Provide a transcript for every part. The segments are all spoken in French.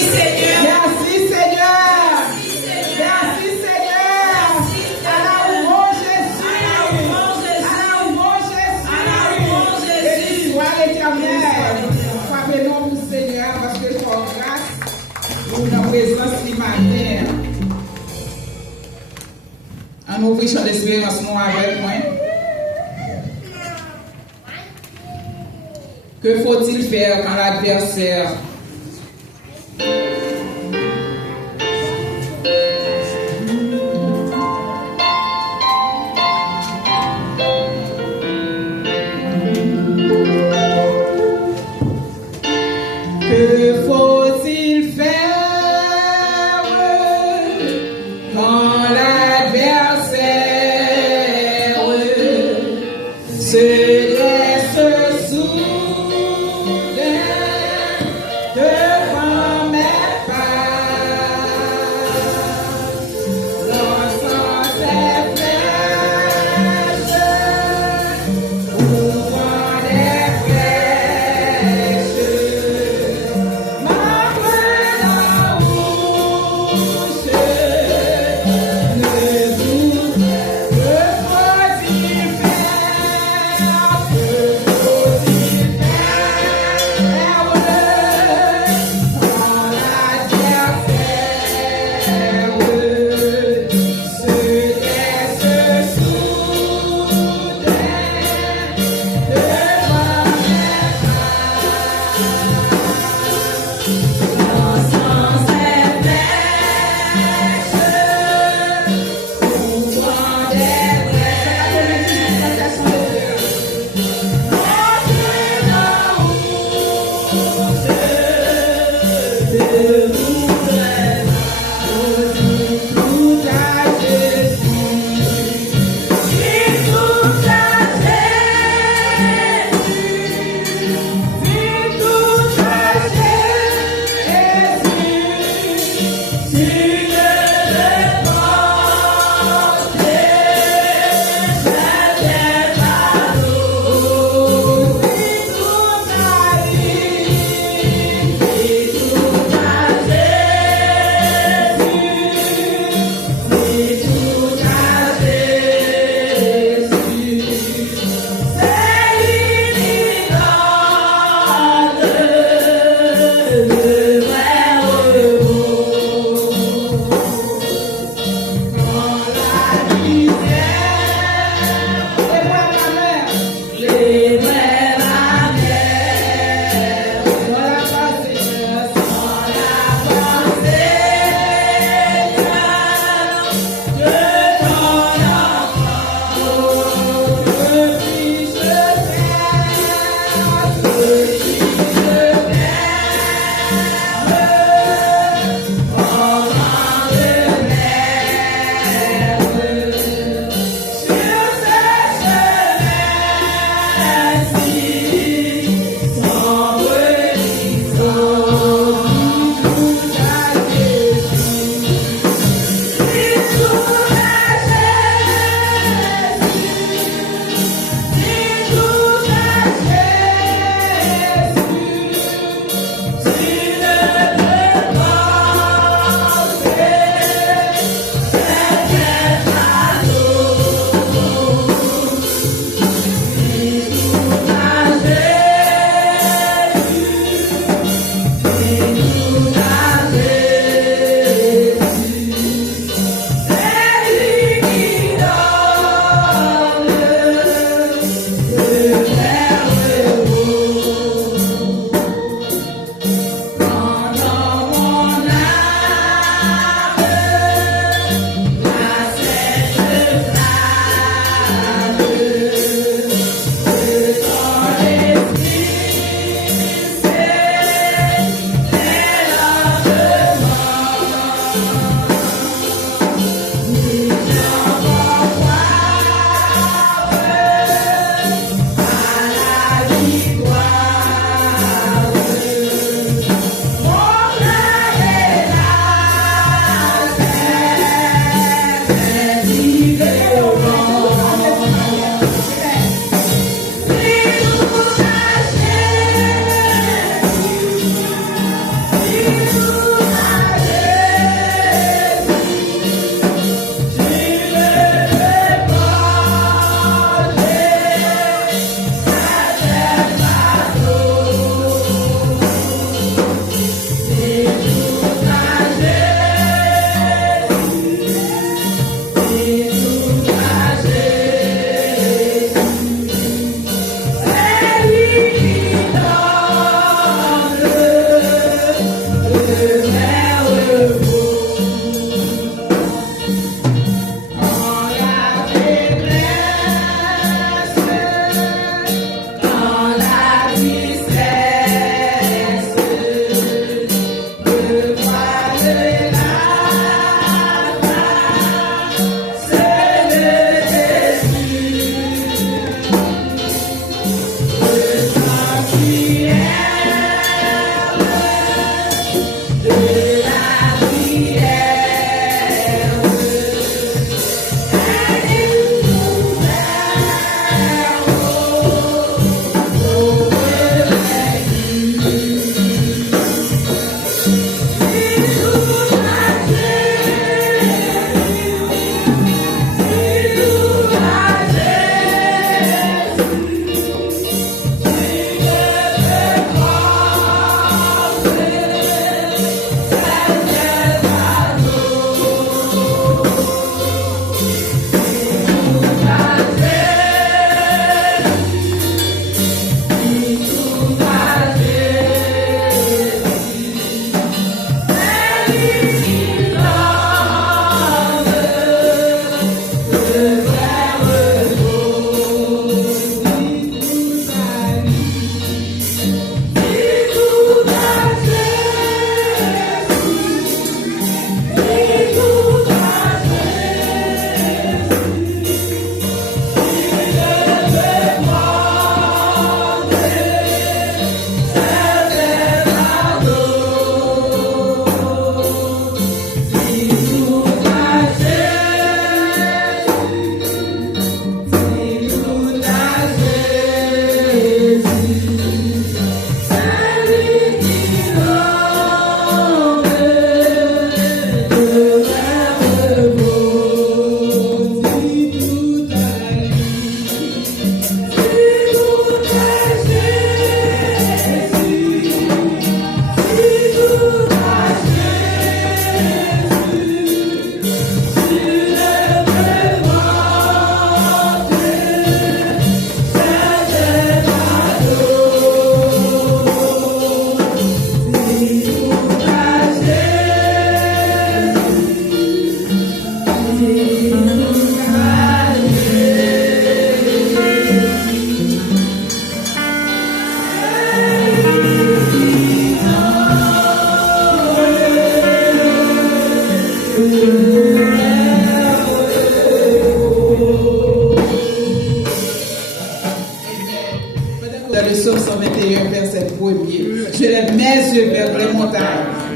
Seigneur. Merci Seigneur. Merci Seigneur. À la louange Jésus. À la louange Jésus. Béni soit l'Éternel. Frappez-nous Seigneur parce que ton grâce nous dans présence ce matin. En ouvrant chant d'espérance avec moi. Que faut-il faire quand l'adversaire Que faut-il faire quand l'adversaire se laisse soudain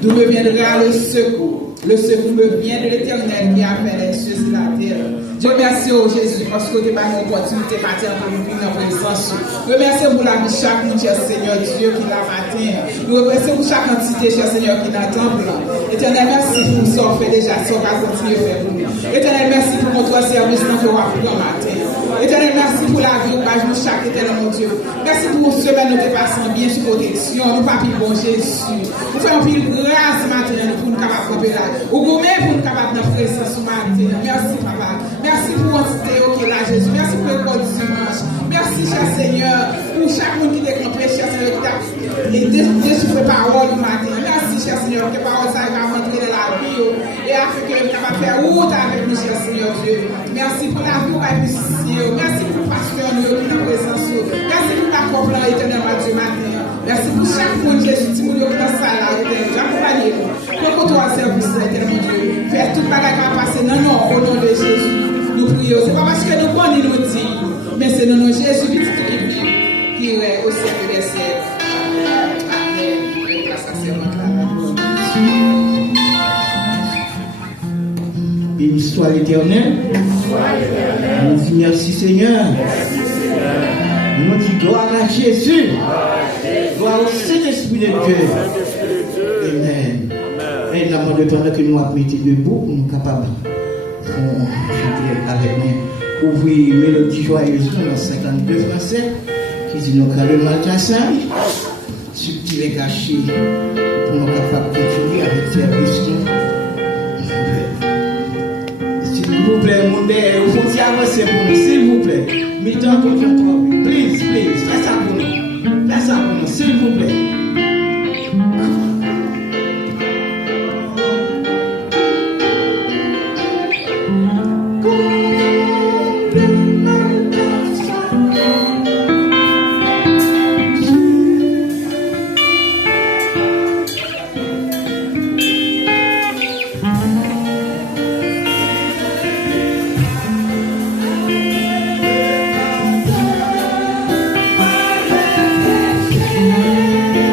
D'où me viendra le secours. Le secours me vient de l'Éternel qui a fait les cieux et la terre. Dieu merci au Jésus parce que tu as une opportunité de partir pour nous vivre dans la présence. Nous remercions pour la vie de chaque monde, cher Seigneur Dieu, qui l'a matin. Nous remercions pour chaque entité, cher Seigneur, qui est dans le temple. Éternel, merci pour ce qu'on fait déjà, ce qu'on va continuer à faire pour nous. Éternel, merci pour notre service que nous avons pris le matin. Éternel, merci pour la vie au page de chaque éternel, mon Dieu. Merci pour ce que nous dépassons bien sous protection. Nous pas plus bon Jésus. Nous faisons plus grâce maintenant pour nous capables de là. Ou pour nous capables de présence ce matin. Merci, papa. Merci pour l'entité qui est là, Jésus. Merci pour le code du dimanche. Merci, cher Seigneur, pour chaque monde qui est campé, cher Seigneur, qui t'a déchiffré parole du matin. Merci, cher Seigneur, que parole ça va rentrer dans la vie et afin que nous capable de faire route avec nous, cher Seigneur Dieu. Merci pour la vie, merci pour le pasteur qui est dans la présence. Merci pour la compagnie éternellement Dieu matin. Merci pour chaque monde, Jésus, qui est dans la salle, j'accompagne. Pour toi, service, éternellement Dieu. Faire tout le bagage qui va passer. Non, non, au nom de Jésus. Nous prions. Ce n'est pas parce que nous connaissons nos dits, mais c'est le nom de Jésus qui est au siècle des siècles. Amen. Béni soit l'Éternel. Nous disons merci Seigneur. Nous disons gloire à Jésus. Gloire au Saint-Esprit de Dieu. Amen. Et nous avons pendant que nous avons été debout, nous sommes capables de chanter avec nous. Ouvrir Mélodie Joyeuse dans 52 français, qui dit nous avons le Maltassar, subtil et caché, pour nous capables de continuer avec le service. S'il vous plaît, mon père, vous pouvez avancer pour nous, s'il vous plaît. Mettons pour nous, please, faites ça pour nous. Faites ça pour nous, s'il vous plaît. Yeah.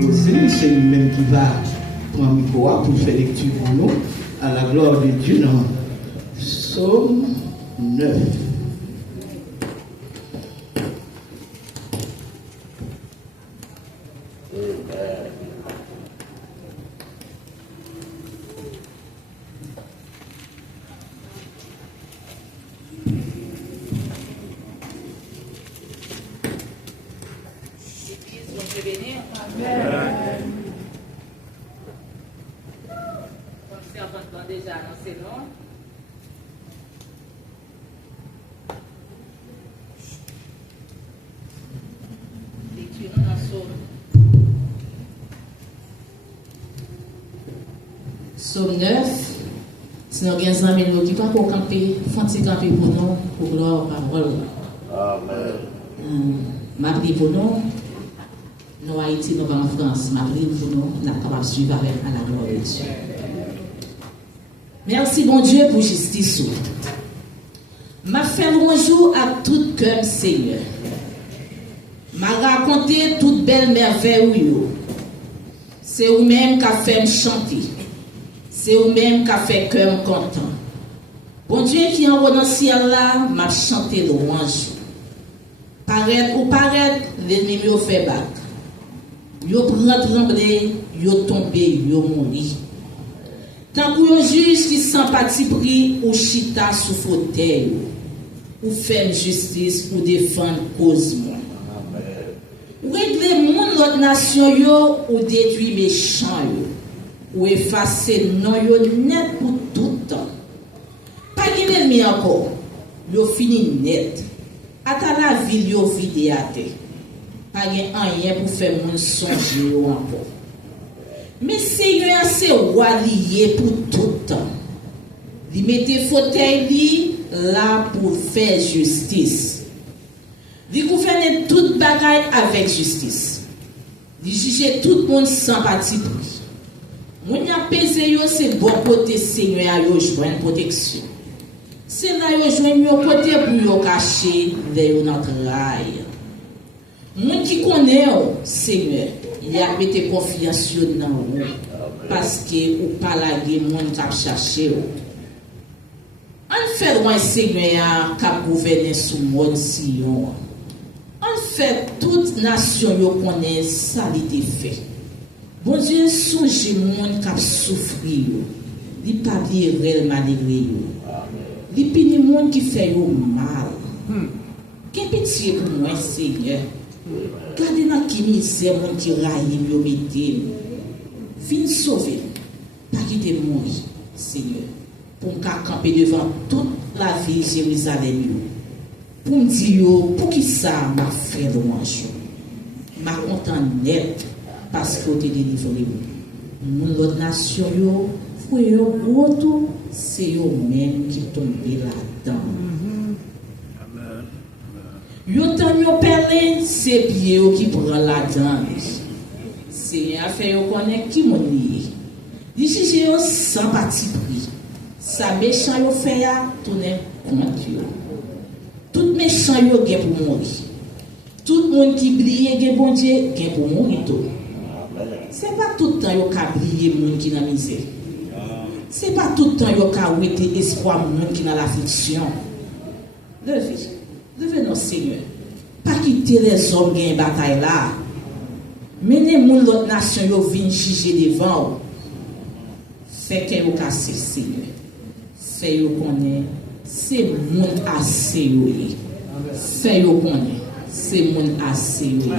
Roselyne, c'est lui-même qui va prendre le micro pour faire lecture pour nous, à la gloire de Dieu, dans Psaume 9. Déjà annoncé, non? Lecture dans Psaume 9. Si nous avons des amis qui ne peuvent pas camper, font-ils camper pour nous, pour leur parole. Amen. Ma prière pour nous, nous Haïti, nous en France, ma prière pour nous, nous sommes capables de suivre avec à la gloire de Dieu. Merci bon Dieu pour justice. M'a fait bonjour à tout cœur Seigneur. M'a raconté toute belle merveille. C'est vous-même qui a fait me chanter. C'est vous-même qui a fait cœur content. Bon Dieu qui en haut dans le ciel là, m'a chanté louange. Paraître ou paraître, l'ennemi a fait bac. Yo prend trembler, yo tombé, yo mouri. Tant pour un juge qui sans parti pris ou chita sous fauteuil, ou faire justice ou défendre cause moi. Ou régler mon l'autre nation yo ou détruire méchant yo, ou effacer non yo net pour tout temps. Pas qu'il ennemi encore, yo fini net. Ata la ville yo vide à terre. Pas rien pour faire mon songer yo encore. Mais Seigneur, c'est roi lié pour tout temps. Il mettait fauteuil là pour faire justice. Il gouvernait toute bagaille avec justice. Il jugeait tout le monde sans parti pris. Mon y a pesé c'est bon côté Seigneur yo joindre protection. C'est là yo joindre côté pour yo cacher de notre rail. Mon qui connaît Seigneur, il a mis confiance dans vous parce que ou pas la monde qui a cherché. On fait loin Seigneur qui a gouverné sous monde Sion. On fait toute nation yo connaît ça il était fait. Bon Dieu songe monde qui a souffrir. Il pas bien réel malgré yo. Il pini monde qui fait yo mal. Quelle pitié pour moi Seigneur. Gardez dans qui misère mon qui raille yo mettez. Fin sauver. Pas quitter mourir, Seigneur. Pour me camper devant toute la ville de Jérusalem. Pour me dire pour qui ça m'a fait louange. M'a content net parce que tu es délivré. Nous l'autre nation yo, frère gros c'est eux même qui tombent là-dedans. Yo tan yo pelé, c'est pied qui prend la dame. C'est un fait yo connaît qui mon lié. Di juge yo sans parti pris. Ça méchant yo fait ya tourner contre yo. Tout méchant yo gen pour mourir. Tout monde qui brille gen bon Dieu gen pour mourir tout. C'est pas tout le temps yo ka briller monde qui dans misère. C'est pas tout le temps yo ka wete espoir monde qui dans l'affliction. Levez nos Seigneur. Pas quitter les hommes qui ont une bataille là. Menez moun l'autre nation yo vin juger devant. Fait que yo casse Seigneur. Fait yo connaît c'est moun assez yo. Fait yo connaît c'est moun assez yo.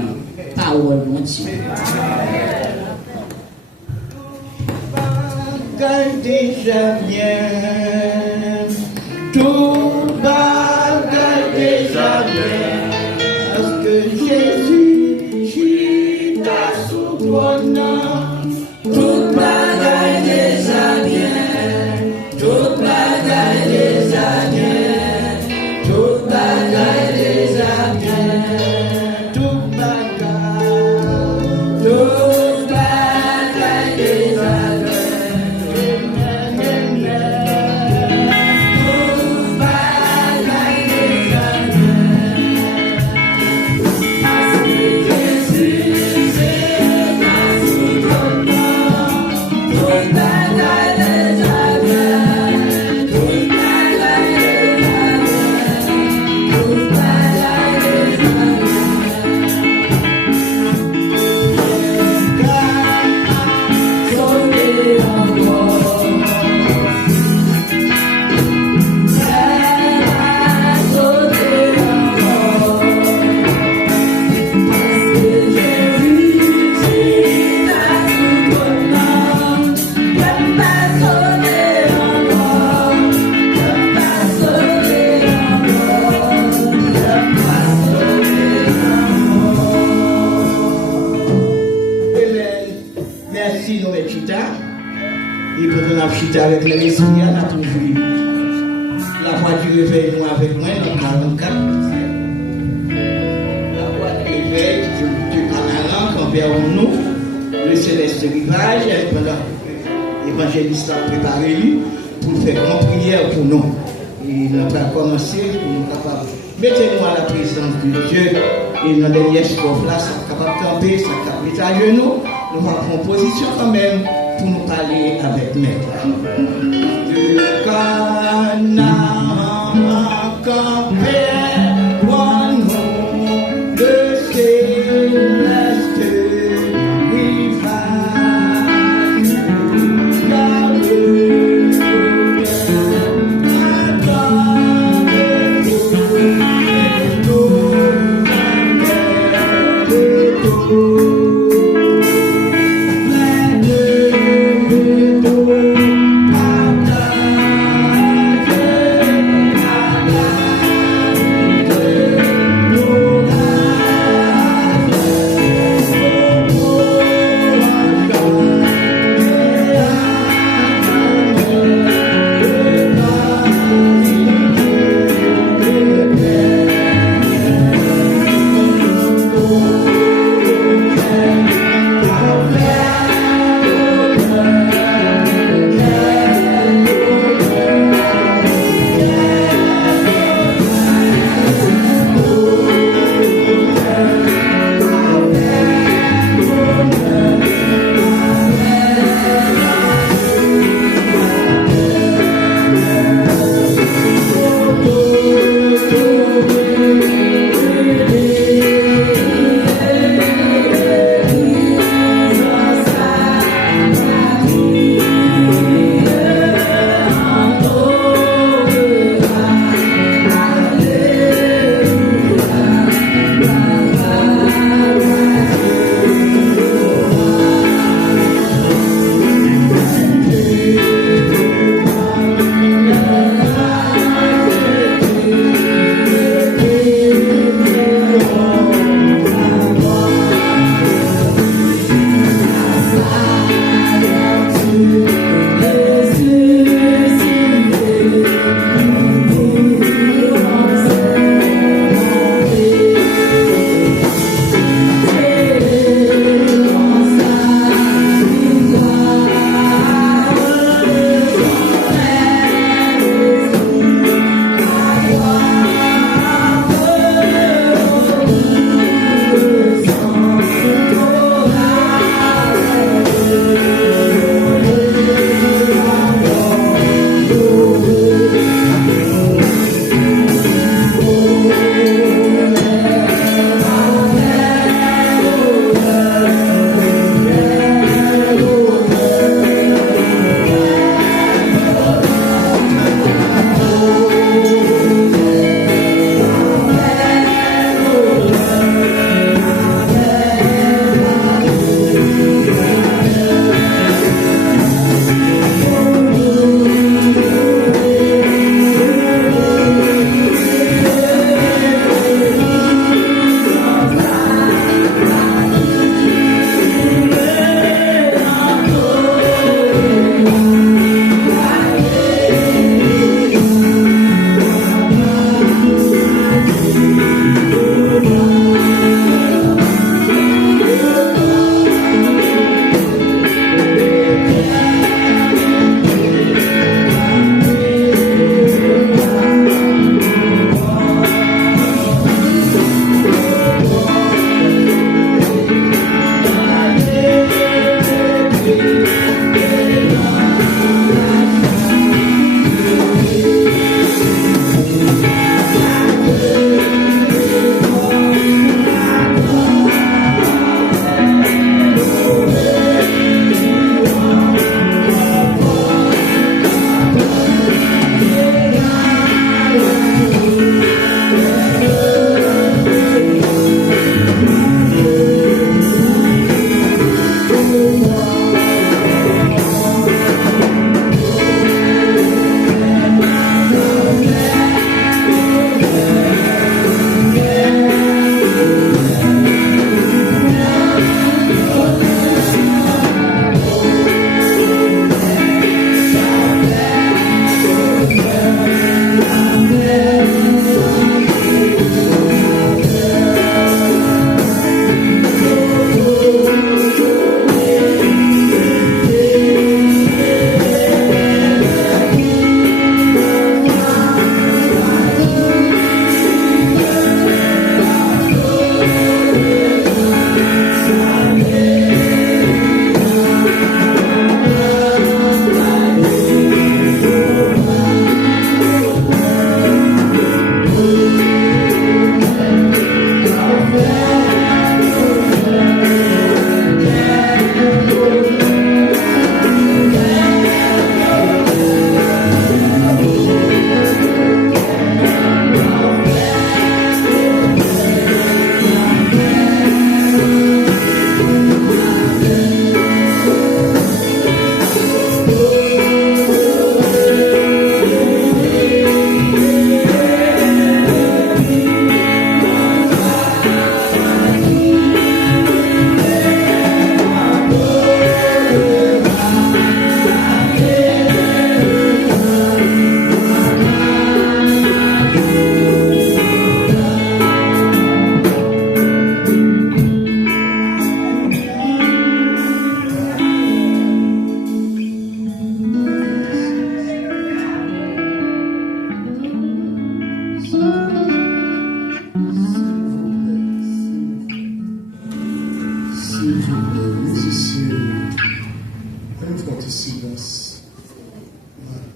Parole mon Dieu. Bagaille déjà bien. Tout bagaille déjà bien. Parce que Jésus, chita sous trône. Tout bagaille déjà bien. Tout bagaille déjà bien. Tout bagaille déjà bien. Tout bagaille. Tout bagaille déjà bien. Tout bagaille. quand on a chuté avec les esprits, on a toujours la voix du réveil nous avec moi dans 44. La voix du réveil du Canaan campé en nous, le céleste rivage, pendant l'évangéliste a préparé lui pour faire une prière pour nous. Et nous avons commencé pour nous capables. Mettez-nous à la présence de Dieu et dans les derniers scopes là, ça capable de camper, ça capable à genoux. Nous avons une position quand même pour nous parler avec Maître. De Canaan campé en nous, le céleste rivage.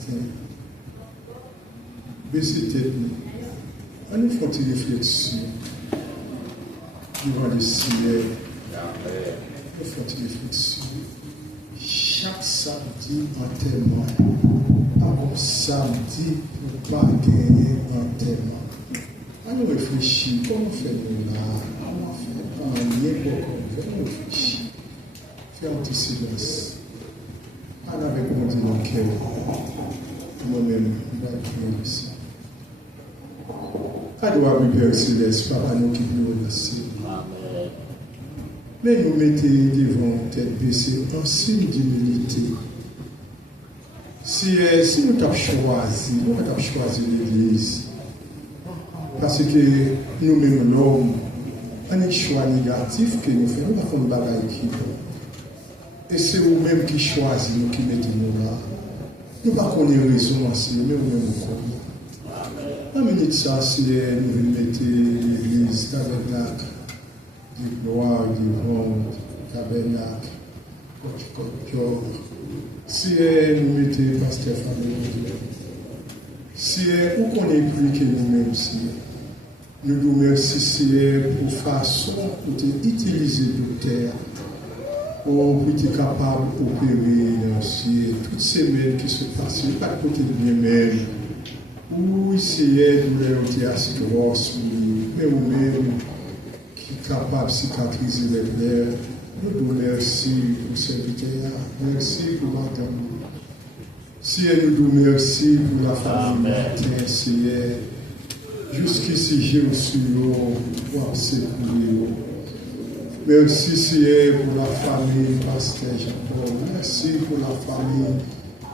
matin. Baissez tête. On nous fait une réflexion devant le ciel. On fait une réflexion. Chaque samedi en témoin. Avant samedi, pour ne pas gagner en témoin. On nous réfléchit. Comment fait-nous là? Comment fait-on? On réfléchit. Fais un petit silence. On avait grandi dans le cœur. Moi-même, je vais prier ici. Adorable Père Céleste, Papa, nous qui nous remercions. Mais nous mettons devant tête baissée en signe d'humilité. Si nous avons choisi l'Église, parce que nous-mêmes, l'homme, on a un choix négatif que nous faisons, nous avons une bagaille qui est. Et c'est vous-même qui choisissez, nous qui mettons nous là. Nous ne connaissons pas raison ainsi, mais nous-mêmes nous connaissons. La minute ça, c'est nous mettons l'Église, tabernacle, du gloire, du vent, tabernacle, cœur. Si nous mettons pasteur famille, si vous connaissez plus que nous-mêmes, nous nous remercions pour façon pour utiliser de terre. Pour être capable d'opérer toutes ces mails qui se passent, pas de côté de bien-même, ou essayer de les assurer, mais vous-même qui est capable de cicatriser les plaies. Nous vous remercions pour ce serviteur, merci pour madame. Si nous vous remercions pour la famille Martin, jusqu'ici j'ai reçu pour sécuriser. Merci Seigneur pour la famille Pasteur Jean-Paul. Merci pour la famille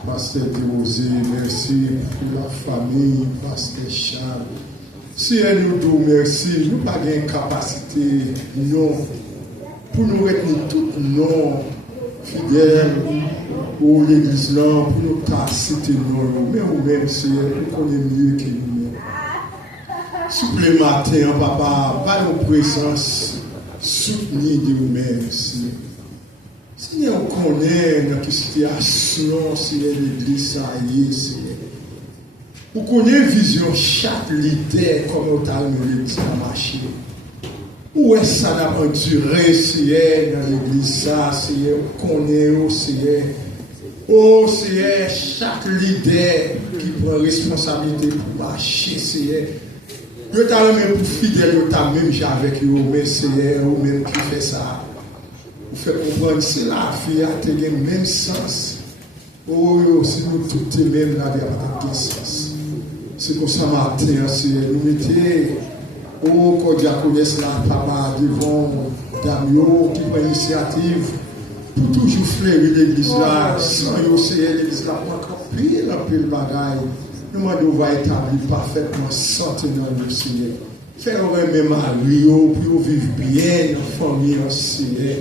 Pasteur Dérosé. Merci pour la famille Pasteur Charles. Seigneur, nous vous remercions. Nous n'avons pas de capacité non, pour nous retenir tous non fidèles pour l'église, pour nous citer non. Mais vous-même, Seigneur, nous connaissons mieux que nous. Souple matin, papa, par nos présences. Soutenir de nous-mêmes. Si on connaît notre situation, si l'église ça y est, on connaît vision chaque leader comme on a l'église à marcher. Où est-ce que ça n'a pas duré, si dans l'église ça, si on connaît, chaque leader qui prend responsabilité pour marcher, si je t'ai même pour fidèle, je t'ai même avec vous, mais c'est vous-même qui fait ça. Vous faites comprendre, c'est la vie a le même sens. Oh, si nous tous les mêmes là, il n'y a pas de sens. C'est pour ça matin, nous mettons au diaconesse là, papa, devant Damio qui prend l'initiative pour toujours fleurir l'église là, sans l'église là, pour encore pire un peu le bagaille. Nous va établir parfaitement santé dans le Seigneur. Faire même à lui, pour vivre bien en famille en Seigneur.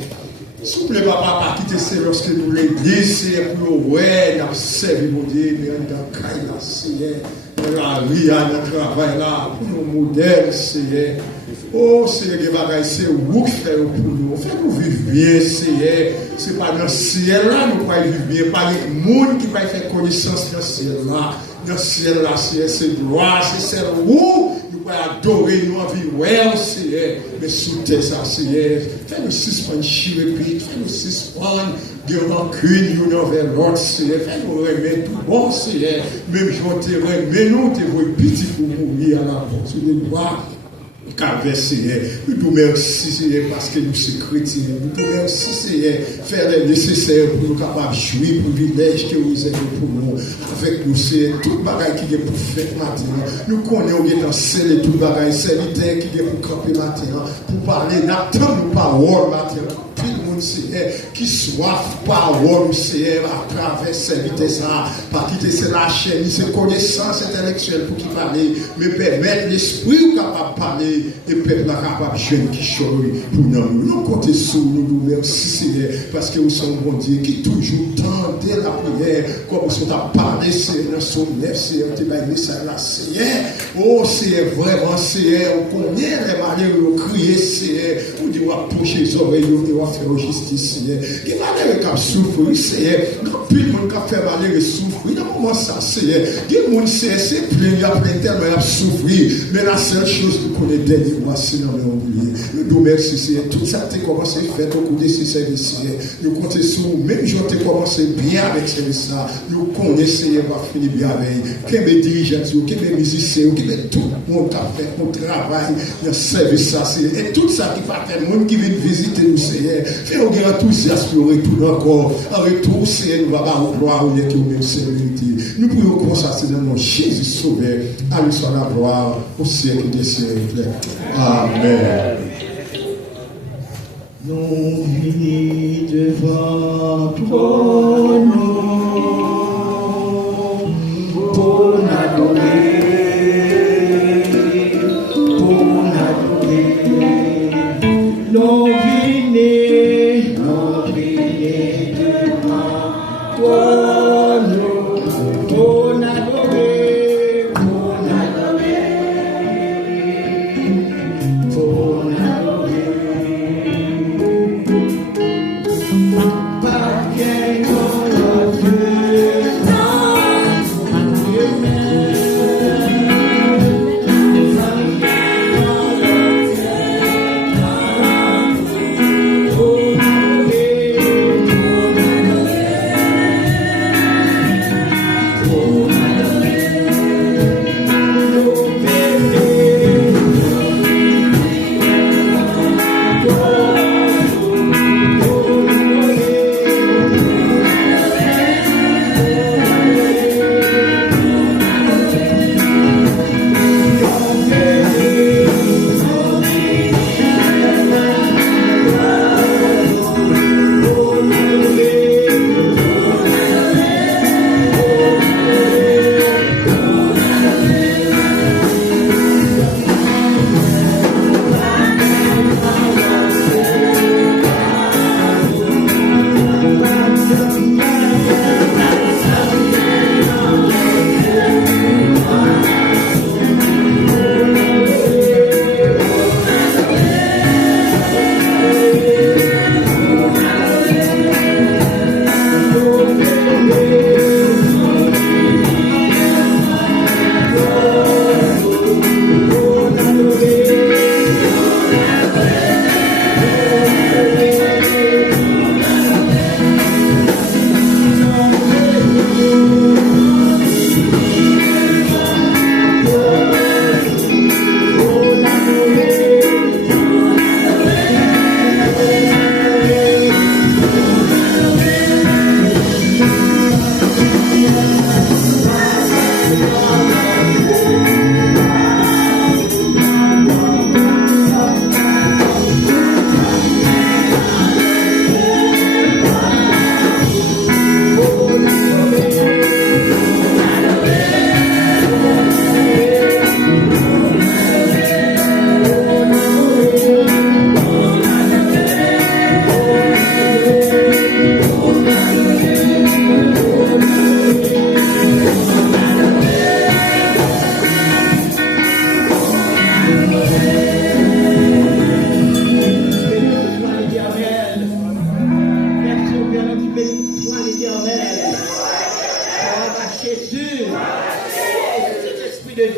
S'il vous plaît, papa, pas quitter ça lorsque nous l'église, pour ouais, nous servir mon Dieu, mais dans le caille là, Seigneur. Dans la vie, dans le travail là, pour nos modèles, Seigneur. Oh, Seigneur, c'est vous qui faites pour nous. Faites-nous vivre bien, Seigneur. Ce n'est pas dans le ciel là, nous pouvons vivre bien. Pas les monde qui va faire connaissance dans le ciel là. Dans le ciel là, c'est gloire, c'est celle où nous pouvons adorer, nous envie, ouais, Seigneur. Mais sous terre, ça, Seigneur. Fais-nous suspendre chirurgie, fais-nous suspendre de rancune, nous envers l'autre, Seigneur. Fais-nous remettre tout bon, Seigneur. Même si on te remet, nous, te voyons petit pour mourir à la porte de gloire. Seigneur, nous nous remercions, Seigneur, parce que nous sommes chrétiens. Nous nous remercions, Seigneur, faire le nécessaire pour nous capables de jouir pour le privilège que vous avez pour nous. Avec nous, Seigneur, tout le bagage qui est pour faire maintenant. Nous connaissons dans celle tout le bagage sanitaire qui est pour camper maintenant. Pour parler, n'attendons pas parole maintenant. Tout le monde, Seigneur, qui soif parole, Seigneur, à travers serviteur ça. Pas quitter la chaîne, c'est connaissance intellectuelle pour qui parler, mais permettre l'esprit capable de parler. Et peuple capable de jeune qui choisit pour nous. Nous comptons sur nous, merci Seigneur, parce que nous sommes bon Dieu qui toujours tente la prière, comme nous sommes à parler, Seigneur, nous sommes neufs, Seigneur, tu vas aimer ça là, Seigneur. Oh, Seigneur, vraiment, Seigneur, on connaît les malheurs, on crie, Seigneur, on dit, on va toucher les oreilles, on va faire justice, Seigneur. Qui va aller qui souffrir, Seigneur. Quand plus de monde qui fait malheur et souffrir, dans moment ça, Seigneur. Qui monde c'est plein, il y a plein tellement il a souffrir. Mais la seule chose que connaît dernier mois, c'est dans le oublié. Nous merci, Seigneur. Tout ça a commencé à faire au cours de ces services, Seigneur. Nous comptons sur vous. Même si on a commencé bien avec ce service, nous connaissons, Seigneur, va finir bien avec. Qui mes dirigeants, qui mes musiciens, qui mes tout le monde a fait mon travail, le service, ça, Seigneur. Et tout ça qui va faire, le monde qui vient visiter nous, Seigneur. Fait un enthousiasme pour retourner encore. En retour, Seigneur, nous va avoir gloire au lieu qui nous sécurité. Nous pouvons consacrer dans nos Jésus Sauveur. À lui soit la gloire au siècle des siècles. Amen. Nous venons devant ton nom pour l'adorer, pour l'adorer. Nous venons devant ton nom pour l'adorer, pour l'adorer, pour l'adorer.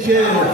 Yeah.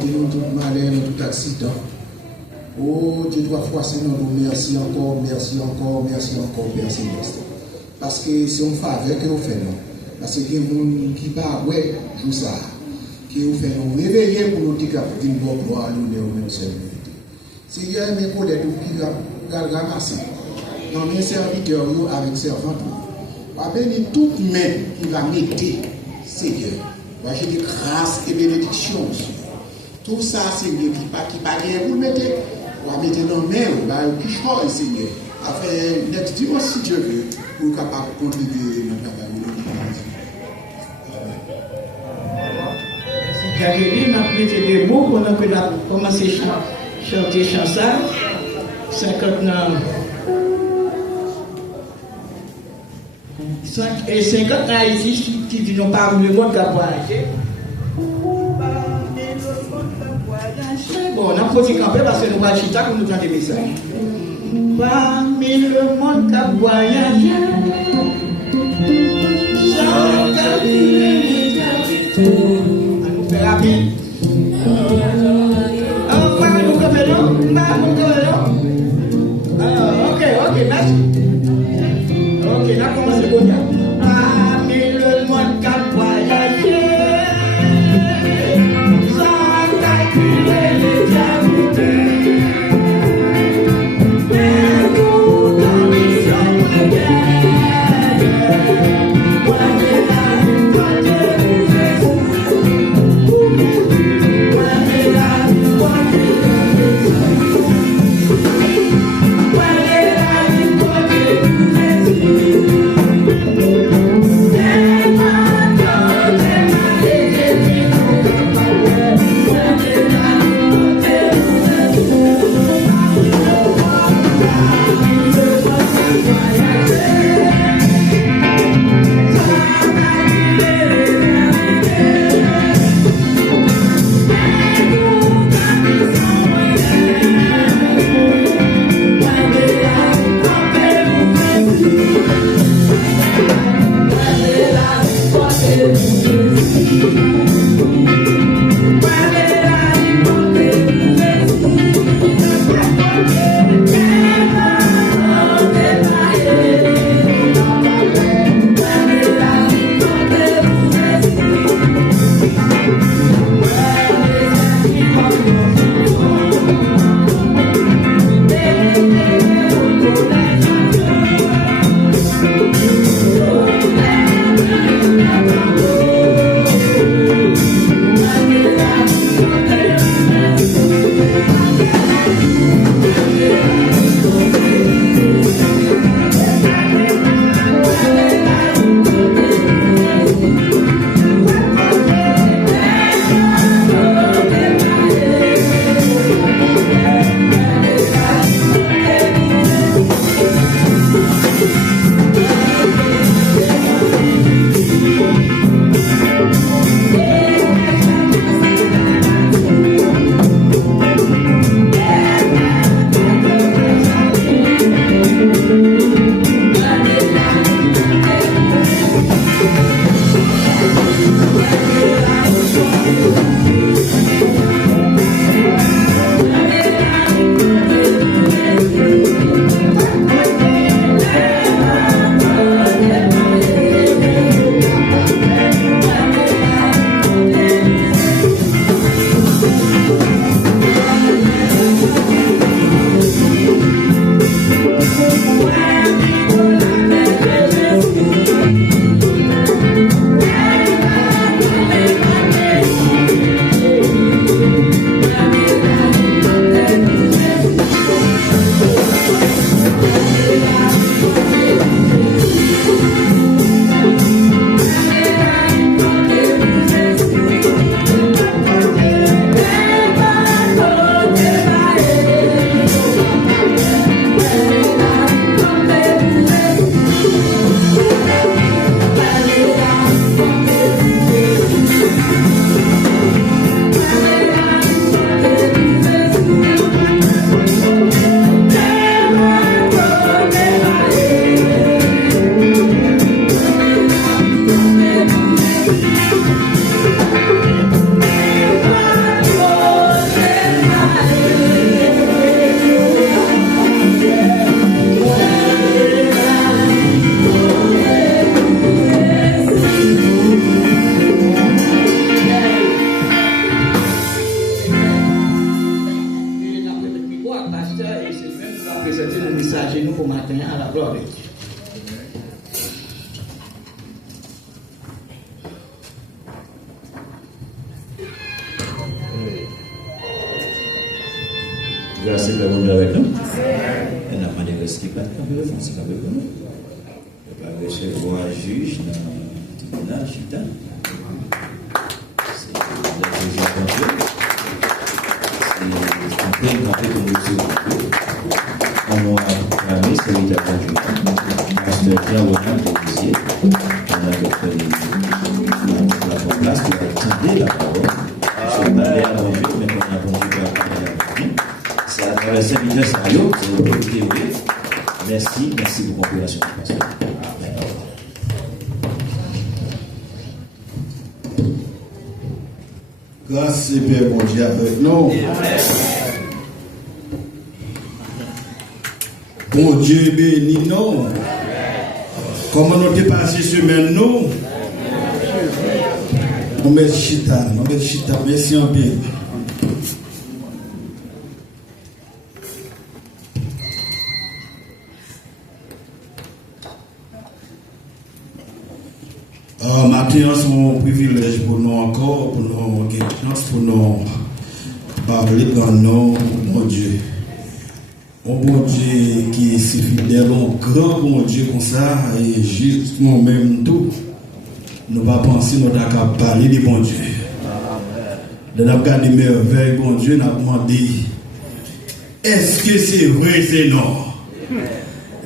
porter dans tout malheur, dans tout accident. Oh Dieu, 3 fois Seigneur, nous merci encore, merci encore, merci encore, Père Céleste. Parce que c'est une faveur que vous faites, non? Parce qu'il y a des gens qui parlent, ouais, joue ça, qui vous fait nous réveiller pour nous dire que nous avons gloire à l'honneur au même seul. Si il y a mes collègues qui ont ramassé, dans mes serviteurs avec servants, pas bénir toute main qui va mettre, Seigneur, va j'ai des grâces et bénédictions. Tout ça, Seigneur, qui pas bien, vous le mettez, vous le mettez dans les mains, qui choisit, Seigneur, afin d'être dimanche, si Dieu veut, pour capable de contribuer dans le travail. Jacqueline a mis des mots pour nous commencer à chanter chanson. 50 ans. Et 50 ans ici qui disent non pas le monde qui a voyagé. Bon, on a posé camper parce que nous avons chita pour nous donner des messages. Parmi le monde qui a voyagé, rapide. Ok, merci. Ok, là, comment c'est bon? Parmi le monde qui a voyagé, sans calculer les diables, mais nous, dans les à la gloire de Dieu. Grâce à Dieu avec nous. Et la manière de ce qui passe, c'est avec nous. On va recevoir un juge dans le tribunal, Chita. C'est la juge à Dieu. C'est un peu comme nous. On a proclamé ce qui est à Dieu. Pasteur Pierre-Ronald Policier, on a fait la place pour attendre la parole. Je ne vais pas aller à Dieu, mais on a vendu par la parole. C'est à travers ces vidéos, c'est une théorie. Merci pour la compréhension. Grâce et Père mon Dieu avec nous. Bon Dieu béni nous. Comment nous avons passé semaine nous? On met chita, merci en bien. Maintenant, c'est un privilège pour nous encore, pour nous avoir chance, pour nous parler dans nous, mon Dieu. Un bon Dieu qui est si fidèle, un grand bon Dieu comme ça, et justement même tout, nous va penser, nous avons parler de bon Dieu. Nous avons regardé merveilles, bon Dieu, nous avons demandé, est-ce que c'est vrai, c'est non?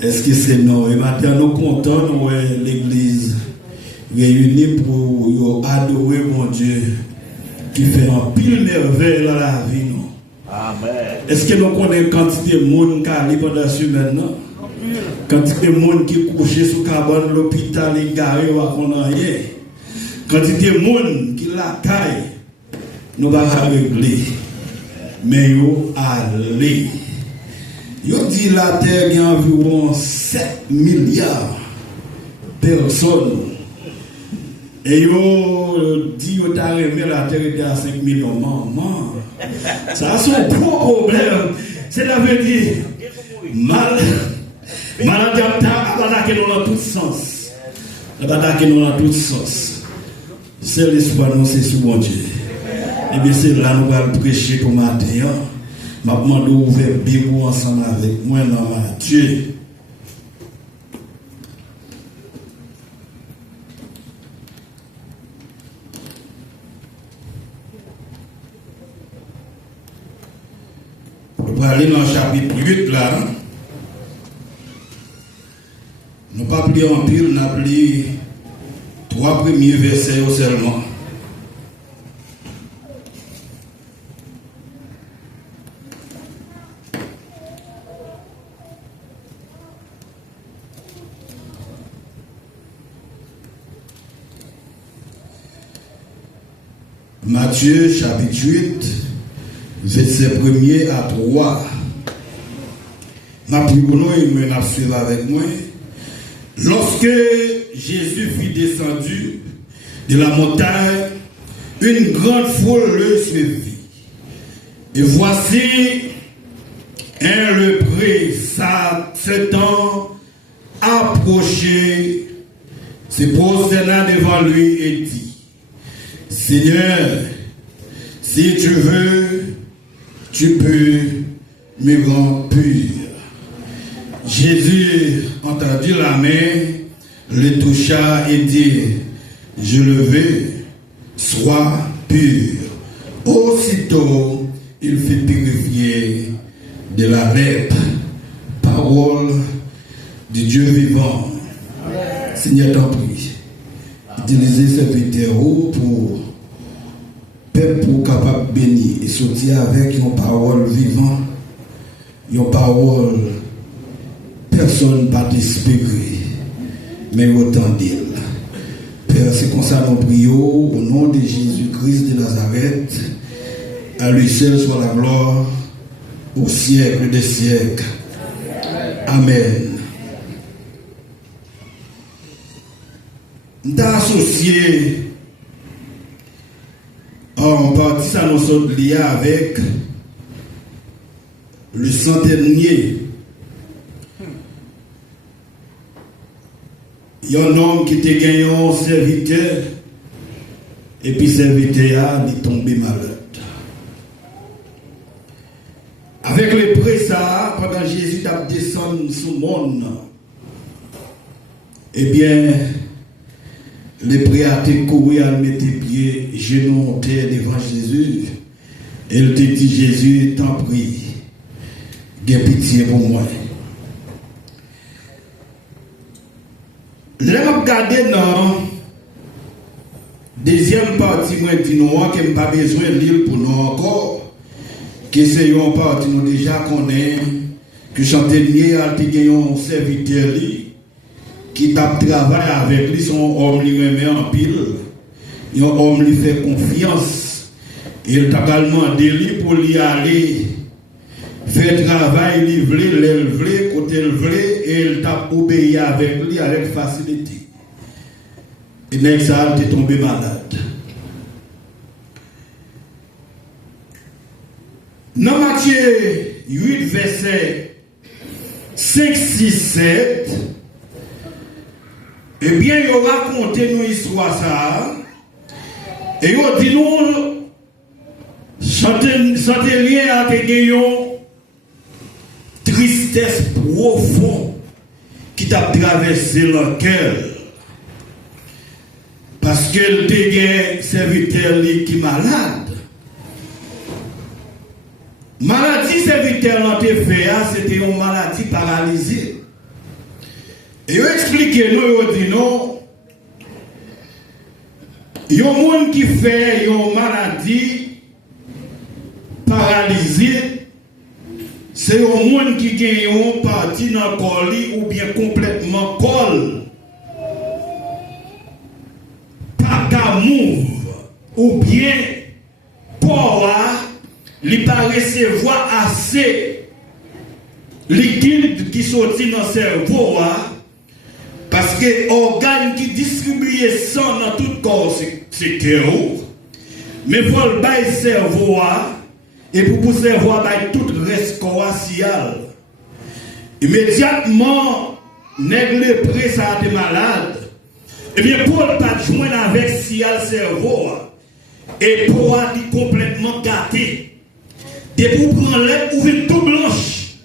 Est-ce que c'est non? Et maintenant, nous comptons, nous, l'église réunis pour adorer mon Dieu qui fait un pile merveille dans la vie. Non? Amen. Est-ce que nous connaissons quantité de monde qui a pendant ce maintenant? Quantité de monde qui est couché sous cabane l'hôpital et garé ou à rien? Quantité de monde qui la caille, nous ne va pas régler. Mais nous allons. Yo dit la terre il y a environ 7 milliards de personnes. Et yo dit yo t'a remis la terre était à 5 millions. Maman, ça c'est un gros problème. C'est la vérité. Maladie a attaqué nous dans tout sens. Elle a attaqué nous dans tout sens. C'est l'espoir nous c'est sur mon Dieu. Et bien c'est là nous allons prêcher pour matin. Je vais demander d'ouvrir la Bible ensemble avec moi dans Matthieu. On va aller dans le chapitre 8 là. Nous ne pas plier en pile, nous avons plié 3 premiers versets seulement. Matthieu chapitre 8, verset 1er à 3. Ma plus bonne et me n'a suivi avec moi. Lorsque Jésus fut descendu de la montagne, une grande foule le suivit. Et voici un lépreux s'étant approché, se prosterna devant lui et dit: Seigneur, si tu veux, tu peux me rendre pur. Jésus entendit la main, le toucha et dit: Je le veux, sois pur. Aussitôt, il fut purifié de la lèpre. Parole du Dieu vivant. Seigneur, t'en prie. Utilisez cette vidéo pour peuple capable de bénir et sortir avec une parole vivante, une parole personne pas espérer, mais autant d'elle. Père, c'est comme ça nous prions au nom de Jésus-Christ de Nazareth, à lui seul soit la gloire au siècle des siècles. Amen. D'associer en partie ça nous sommes liés avec le centenier il y a un homme qui était gagné un serviteur, et puis serviteur est tombé malade. Avec les prêts, pendant Jésus a descendu sur le monde, eh bien, les prêts a été couru à mettre pieds, genoux en terre devant Jésus. Et il te dit, Jésus, t'en prie, aie pitié pour moi. Je vais regarder dans deuxième partie, moi, je dis non, que je n'ai pas besoin de lire pour nous encore, que c'est une partie, nous déjà connaissons, que Chantelier a été un serviteur qui t'a travaillé avec lui, son homme lui remet en pile, un homme lui fait confiance, il t'a également demandé pour lui aller faire travail, livrer, l'élever, côté levé, et il t'a obéi avec lui avec facilité. Et Nexal est tombé malade. Dans Matthieu 8, verset 5, 6, 7, eh bien, il raconte nous histoire ça, et il dit nous, Chantelier a gagné tristesse profonde qui t'a traversé le cœur. Parce qu'elle était un serviteur qui est malade. Maladie serviteur qui fait, c'était une maladie paralysée. Et il explique nous, il dit non. Il y a un monde qui fait une maladie paralysée. C'est un monde qui gagne une partie dans le corps ou bien complètement colle. Pas qu'à move ou bien pour il pas recevoir assez liquide qui sortit dans le cerveau parce que l'organe qui distribue le sang dans tout le corps c'est cœur. Mais il faut le bailler le cerveau et pour le cerveau bailler tout le reste corporel. Immédiatement, le pré ça a été malade. Et bien pour ne pas joindre avec le cerveau et pour être complètement gâté. Et pour prendre l'air, ouvrir tout blanche.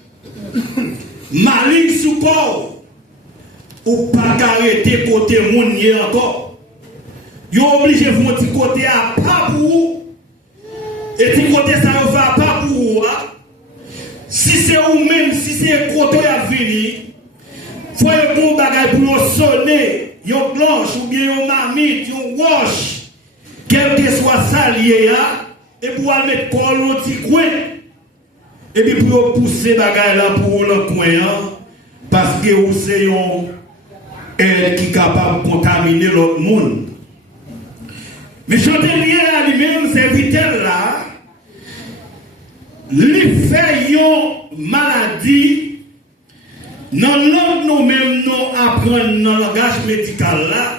Maligne sous corps. Ou pas arrêter côté moun encore. Yo obligé de vous dire côté à pas pour. Et petit côté ça ne va pas pour. Si c'est ou même, si c'est côté à venir, faut un bon bagage pour sonner. Yon blanche ou bien yon marmite, yon wash. Quel que soit ça lié et pour aller mettre quoi l'autre petit coin. Et puis pour pousser bagay là pour le coin parce que vous c'est elle qui est capable de contaminer l'autre monde. Mais Chantelier à lui-même serviteur là, lui fait une maladie dans l'autre nous-mêmes nous apprendre dans le langage médical là.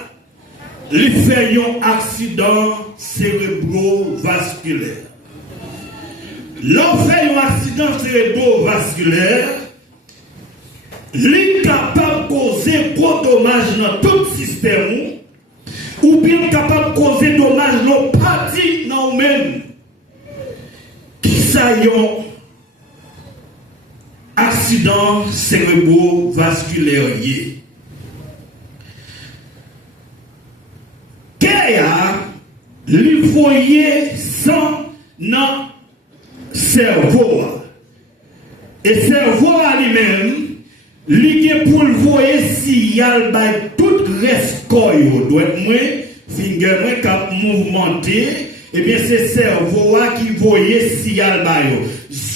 Il fait un accident cérébrovasculaire. L'on fait un accident cérébrovasculaire, il est capable de causer gros dommages dans tout le système, ou bien capable de causer dommages dans la partie dans nous-mêmes. Qui ça y a accident cérébrovasculaire? Lui voyait sans dans cerveau. Et cerveau à lui-même, lui pour le voir si il y a tout reste corps doit être moins finger moins cap mouvementer et bien c'est cerveau qui voyait si il y a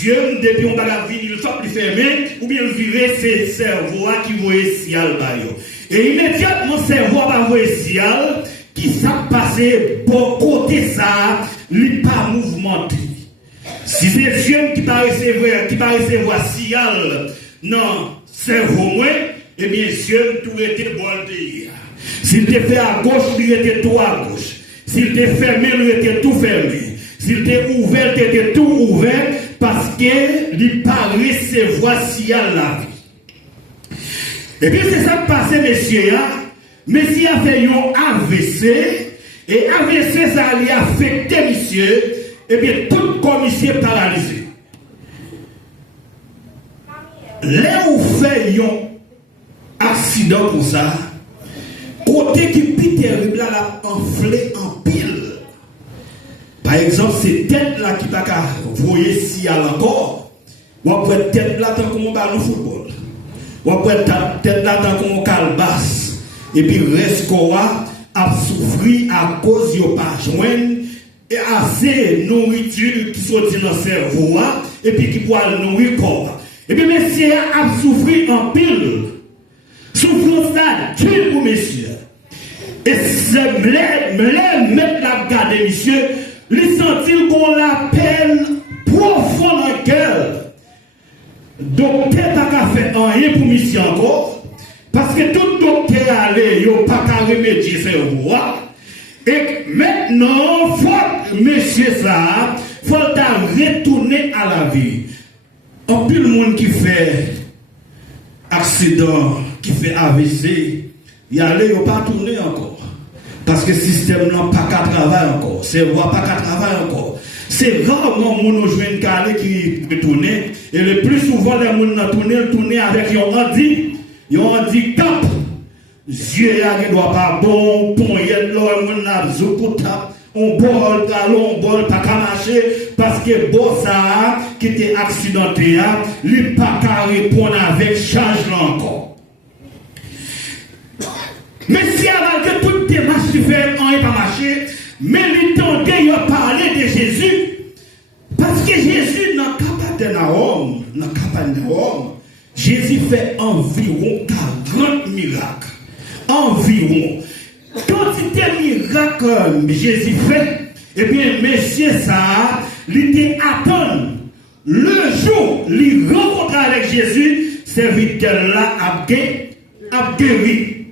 yeux depuis on va venir le fait fermer ou bien virer c'est cerveau qui voyait si il y a et immédiatement cerveau va voir si qui s'est passé pour côté ça, il pas mouvementé. Si c'est jeune qui va recevoir signal non cerveau eh bien jeune tout était bolé. S'il était fait à gauche, il était tout à gauche. S'il était fermé, il était tout fermé. S'il était ouvert, il était tout ouvert parce qu'il ne pas recevoir signal la vie. Et bien c'est ça qui passait, messieurs. Messie a fait un AVC, et AVC ça allait affecter monsieur, et bien tout comme monsieur paralysé. Là où fait un accident comme ça, côté qui est terrible là, la enflé en pile. Par exemple, c'est tête là qui va voyer si à encore. Ou après tête là tant qu'on ballon football. Ou après tête là tant qu'on calbasse. Et puis reste quoi a souffrir à cause de pas joindre et assez nourriture qui sont dans le cerveau et puis qui pourra nourrir corps. Et puis monsieur a souffert en pile. Souffrance là tue pour monsieur. Et c'est me mettre la garde monsieur, lui sentir qu'on l'appelle profond dans le cœur. Docteur n'a pas fait rien pour monsieur encore. Parce que tout docteur allé, il n'a pas qu'à remédier ses voix. Et maintenant, faut, monsieur ça, faut retourner à la vie. En plus, le monde qui fait accident, qui fait AVC, il n'a pas tourné encore. Parce que le système n'a pas qu'à travailler encore. C'est voix pas qu'à travailler encore. C'est rarement mon jeune calé qui peut tourner. Et le plus souvent, les gens tournent avec un handicap. Ils ont un handicap. Dieu ne doit pas bon, bon, il y a on bol, on bol, pas qu'à marcher, parce que bon, ça, qui était accidenté, il n'a pas qu'à répondre avec charge là encore. Mais si avant que toutes tes marches qui fait, on n'est pas marché, mais il tentait de parler de Jésus, parce que Jésus n'a pas de homme, n'a pas de homme. Jésus fait environ 40 miracles. Environ. Quantité de miracles Jésus fait, eh bien, monsieur ça, il était attendre. Le jour, il rencontre avec Jésus, serviteur là a guéri.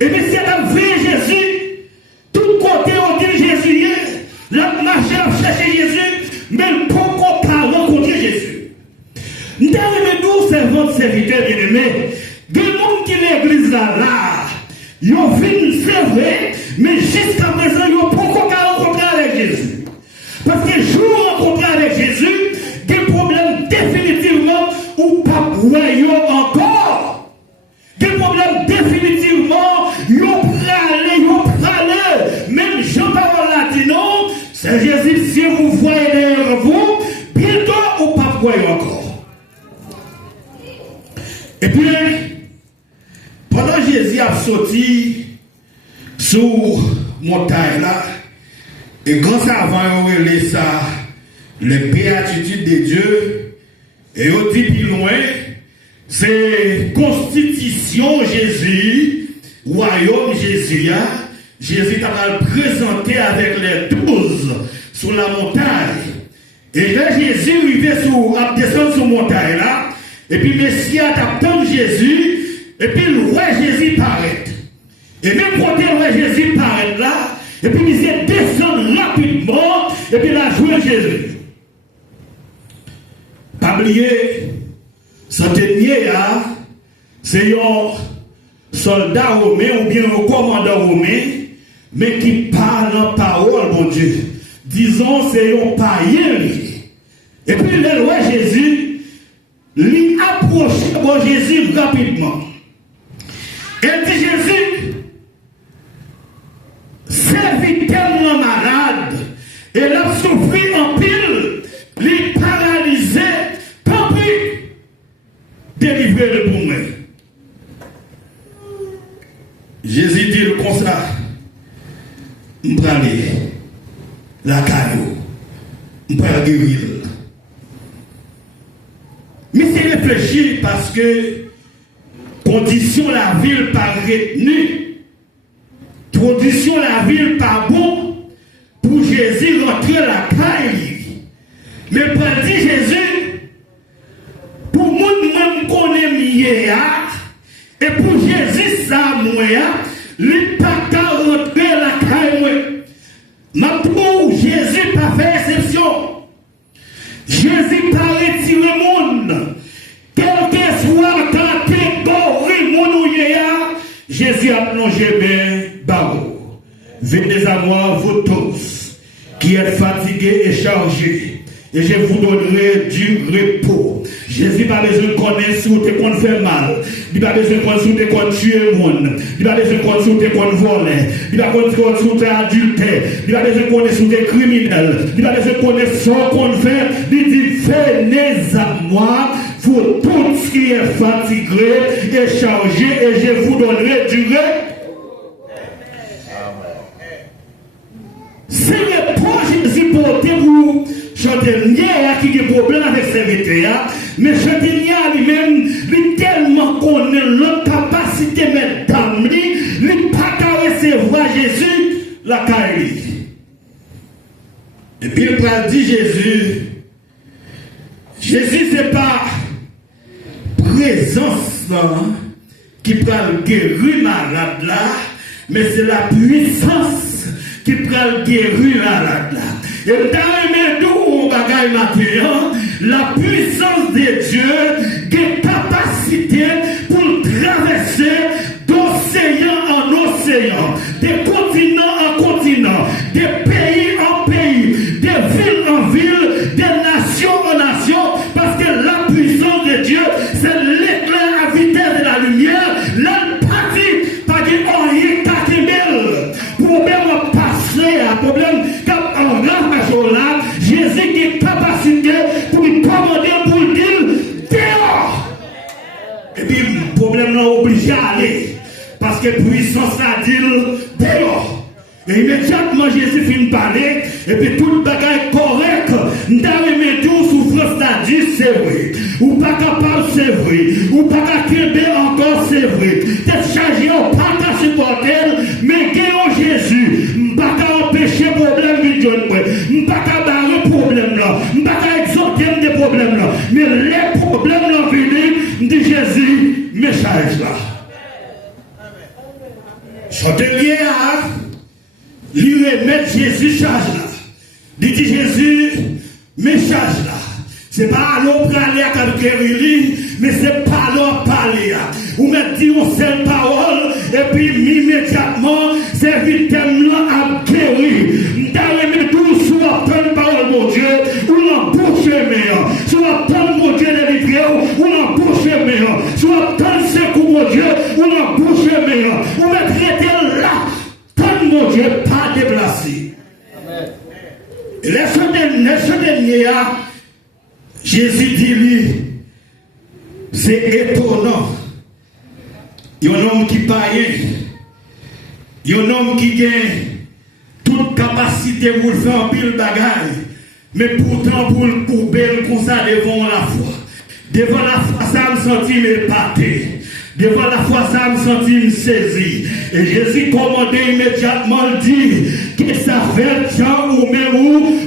Et bien, si elle veut Jésus, tout côté on dit Jésus, la marche à chercher Jésus, mais pourquoi pas rencontrer Jésus? Nous avons servants serviteurs bien-aimés. Des gens qui l'église là, ils ont fini de servir, mais jusqu'à présent, ils n'ont pas rencontré avec Jésus. Parce que je rencontre avec Jésus, des problèmes définitivement ou pas voyons encore. Des problèmes définitivement, ils ont pralé. Même Jean-Paul l'a dit non, c'est Jésus, si vous voyez derrière vous, bientôt ou pas voyez encore. Et puis, pendant que Jésus a sorti sur montagne là, et quand ça va relayer ça, les béatitudes de Dieu, et au dit plus loin, c'est constitution Jésus, royaume Jésus, Jésus t'a présenté avec les 12 sur la montagne. Et là, Jésus arrivait à descendre sur la montagne là, et puis Messie attend Jésus, et puis le roi Jésus paraît. Et même quand le roi Jésus paraît là, et puis il descend rapidement, et puis il a joué Jésus. Pas oublier, ce dernier là, c'est un soldat romain ou bien un commandant romain, mais qui parle en parole, mon Dieu. Disons, c'est un païen. Et puis le roi Jésus, lui approche de Jésus rapidement. Et dit Jésus, serviteur malade, et l'a souffert en pile, lui paralysé, tant pis, délivré de pour moi. Jésus dit le comme ça, je vais aller la caillou, je vais aller guérir. Mais c'est réfléchi parce que condition la ville pas retenue, condition la ville pas bon pour Jésus rentrer la caille. Mais pour dire Jésus, pour moi même qu'on est mieux, et pour Jésus ça moi, il pas qu'à rentrer la caille. Mais pour Jésus pas fait exception. Jésus pas retiré le monde. Quel que soit catégorie, mon Jésus a plongé bien barreau. Venez à moi, vous tous, qui êtes fatigués et chargés, et je vous donnerai du repos. Jésus n'a pas besoin de connaître si vous te fait mal. Il n'a pas besoin de connaître si vous te tuer le monde. Il n'a pas besoin de connaître si vous te voler. Il n'a pas besoin de connaître si vous te adultère. Il n'a pas besoin de connaître si vous êtes criminel. Il n'a pas besoin de connaître ce qu'on fait. Il dit, venez à moi, vous tous qui êtes fatigués et chargés, et je vous donnerai du repos. C'est le point Jésus porté pour Chantenier qui a des problèmes avec ses vétérans, mais Chantenier lui-même, il tellement connaît leur capacité, mesdames, il n'a pas qu'à recevoir Jésus, la carrière. Et puis il va dire Jésus, c'est pas présence là, qui peut guérir malade là, mais c'est la puissance qui peut guérir malade là. Et dans la puissance de Dieu, des capacités pour traverser d'océan en océan, des continents en continent, des pays en pays, des villes en ville, des nations en nations, parce que la puissance de Dieu, c'est l'éclair à vitesse de la lumière, l'empathie, pas qu'il y ait problème passé, un problème en grave là, Jésus qui est capacité pour lui commander, pour lui dire dehors. Et puis le problème là obligé à aller, parce que puissance a dit dehors. Et immédiatement Jésus finit de parler, et puis tout le bagage correct, nous tout souffrance a dit c'est vrai, ou pas capable c'est vrai, ou pas capable encore c'est vrai, t'es chargé ou pas qu'à supporter, mais que Jésus, pas qu'à empêcher le problème de Dieu, pas qu'à barrer le problème là, pas qu'à exhorter des problèmes là, mais les problèmes là venus de Jésus, message là. Chantelier a lui remettre Jésus charge là. Il dit Jésus, mes charges là. C'est pas à l'eau parler à quelqu'un, mais c'est pas à l'eau parler. Ou me dit une seule parole, et puis immédiatement, c'est victime là à guérir. M't'arrête tout sur la parole, mon Dieu, ou la bouche meilleure. Sur la parole, mon Dieu, de l'Écriture, ou la bouche meilleure. Sur la parole, secours, mon Dieu, ou la bouche meilleure. Ou me traiter là. Mon Dieu, pas déplacé. Et les derniers, Jésus dit lui, c'est étonnant. Il y a un homme qui paye, il y a un homme qui gagne toute capacité pour faire un pile bagaille, mais pourtant pour belle comme ça devant la foi. Devant la foi, ça me sentit épaté. Devant la foi, ça me sentit saisi. Et Jésus commandait immédiatement, dit que ça fait Jean ou même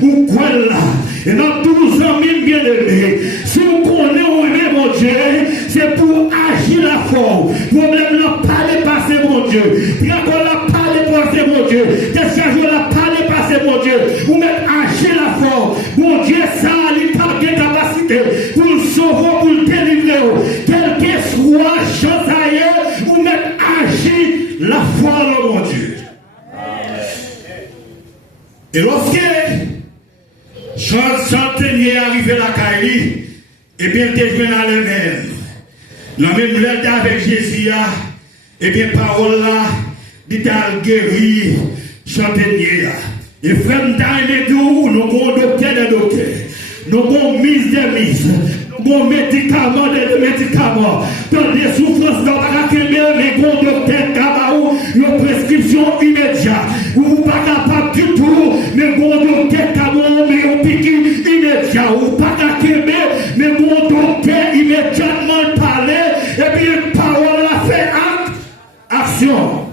ou quoi là. Et dans 12 ans, bien aimé, si vous connaissez ou aimez mon Dieu, c'est pour agir la foi. Problème n'a pas dépassé mon Dieu. D'accord, n'a pas dépassé mon Dieu. Décharge n'a pas dépassé mon Dieu. Vous mettez agir la foi. Mon Dieu, ça a pas de capacité pour le sauver, pour le délivrer. Quel que soit chance ailleurs, vous mettez agir la foi de mon Dieu. Et lorsque Chantenier est arrivé à la Caïli, et bien il était dans le même. La même lettre avec Jésus, et bien parole là, il a guéri Chantenier. Et frère, nous avons docteur de docteur, nous avons mise de mise, nous avons médicament de médicaments. Dans des souffrances, dans la caméra, mais bon docteur Kabaou, une prescription immédiate. Ou pas capable du tout, mais bon docteur Kabaou, mais on pique immédiat. Ou pas capable, mais bon docteur immédiatement parler, et puis une parole a fait action.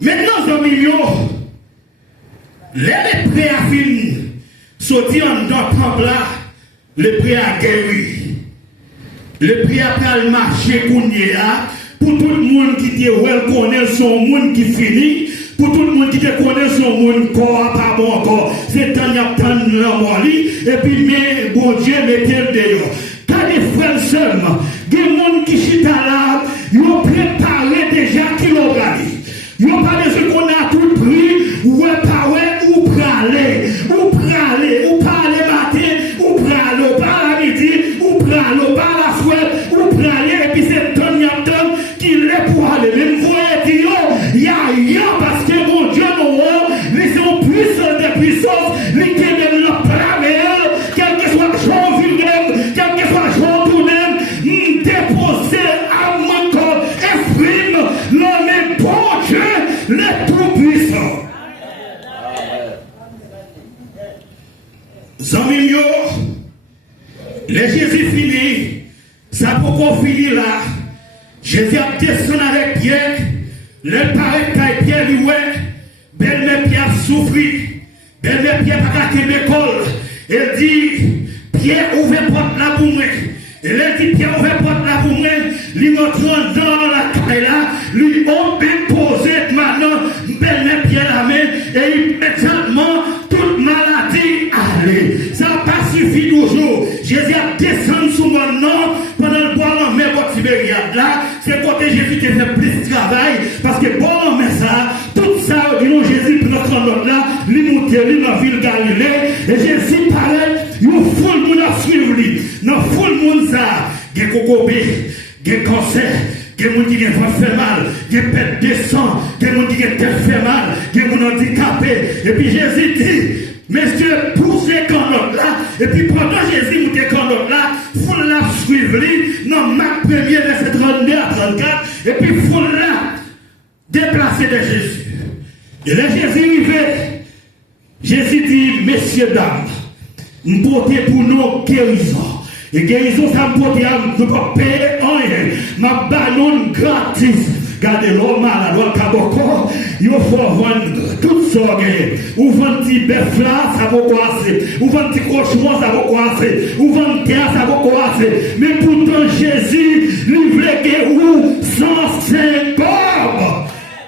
Maintenant, un million, les prêts à finir, sortir en temps là, les prêts à guérir. Le prix après le marché pour tout le monde qui te connaît son monde qui finit, pour tout le monde qui te connaît son monde corps pas bon encore, c'est tant y a tant de la et puis mais bon Dieu mettez le dehors. Quand les frères seulement, des gens qui chita là, ils ont pris Jésus qu'on a tout pris, ou pas ouais, ou praler, matin, ou praler, par la midi, ou praler, par la soirée, ou praler, et puis c'est ton qui l'est pour aller. Même vous voyez, il y a rien parce que mon Dieu, nous sommes puissants des puissances, les qui même la première, quel que soit le jour vivant, quel que soit le jour tourné, déposer à mon corps, exprime l'homme bon Dieu, le tout-puissant. Zami yo, les Jésus fini, ça peut finir là. Jésus a descendu avec Pierre, le paraît qu'à Pierre lui, belle-mère Pierre souffrit, belle-mère Pierre n'a pas l'école. Elle dit, Pierre ouvre porte là pour moi. Elle dit, Pierre ouvre porte là pour moi. Il rentre dans la caille là, lui on peut poser maintenant, belle-mère Pierre la main, et immédiatement, toute maladie allait. Ça n'a pas suffi toujours. Jésus a descendu sous mon nom pendant le bois en mer pour Tibériade là. C'est côté Jésus qui fait plus de travail parce que bon en mer ça, tout ça, Jésus prend notre là, lui monter dans la ville Galilée. Et Jésus paraît, il faut le monde à suivre lui. Non, faut le monde ça. Il y a cocobé, il y a cancer. Il y a des gens qui fait mal, il y a des pètes de sang, il y a des gens qui fait mal, il y a des gens handicapés. Et puis Jésus dit, messieurs, poussez les canottes là, et puis pendant Jésus, vous les canottes là, il faut la suivre, dans Marc 1er, verset 32 à 34, et puis il faut la déplacer de Jésus. Et là, Jésus arrive, Jésus dit, messieurs, dames, nous portons pour nous guérison. Et guérison, ça me porte à ne pas payer rien. Ma ballon gratis. Gardez l'homme malade, l'homme cabocor, il faut vendre toutes sortes. Ou vendre des bœufs là, ça va croiser. Ou vendre des cochons, ça va croiser. Ou vendre des terres, ça va croiser. Mais pourtant, Jésus, il voulait que vous, 105 bob.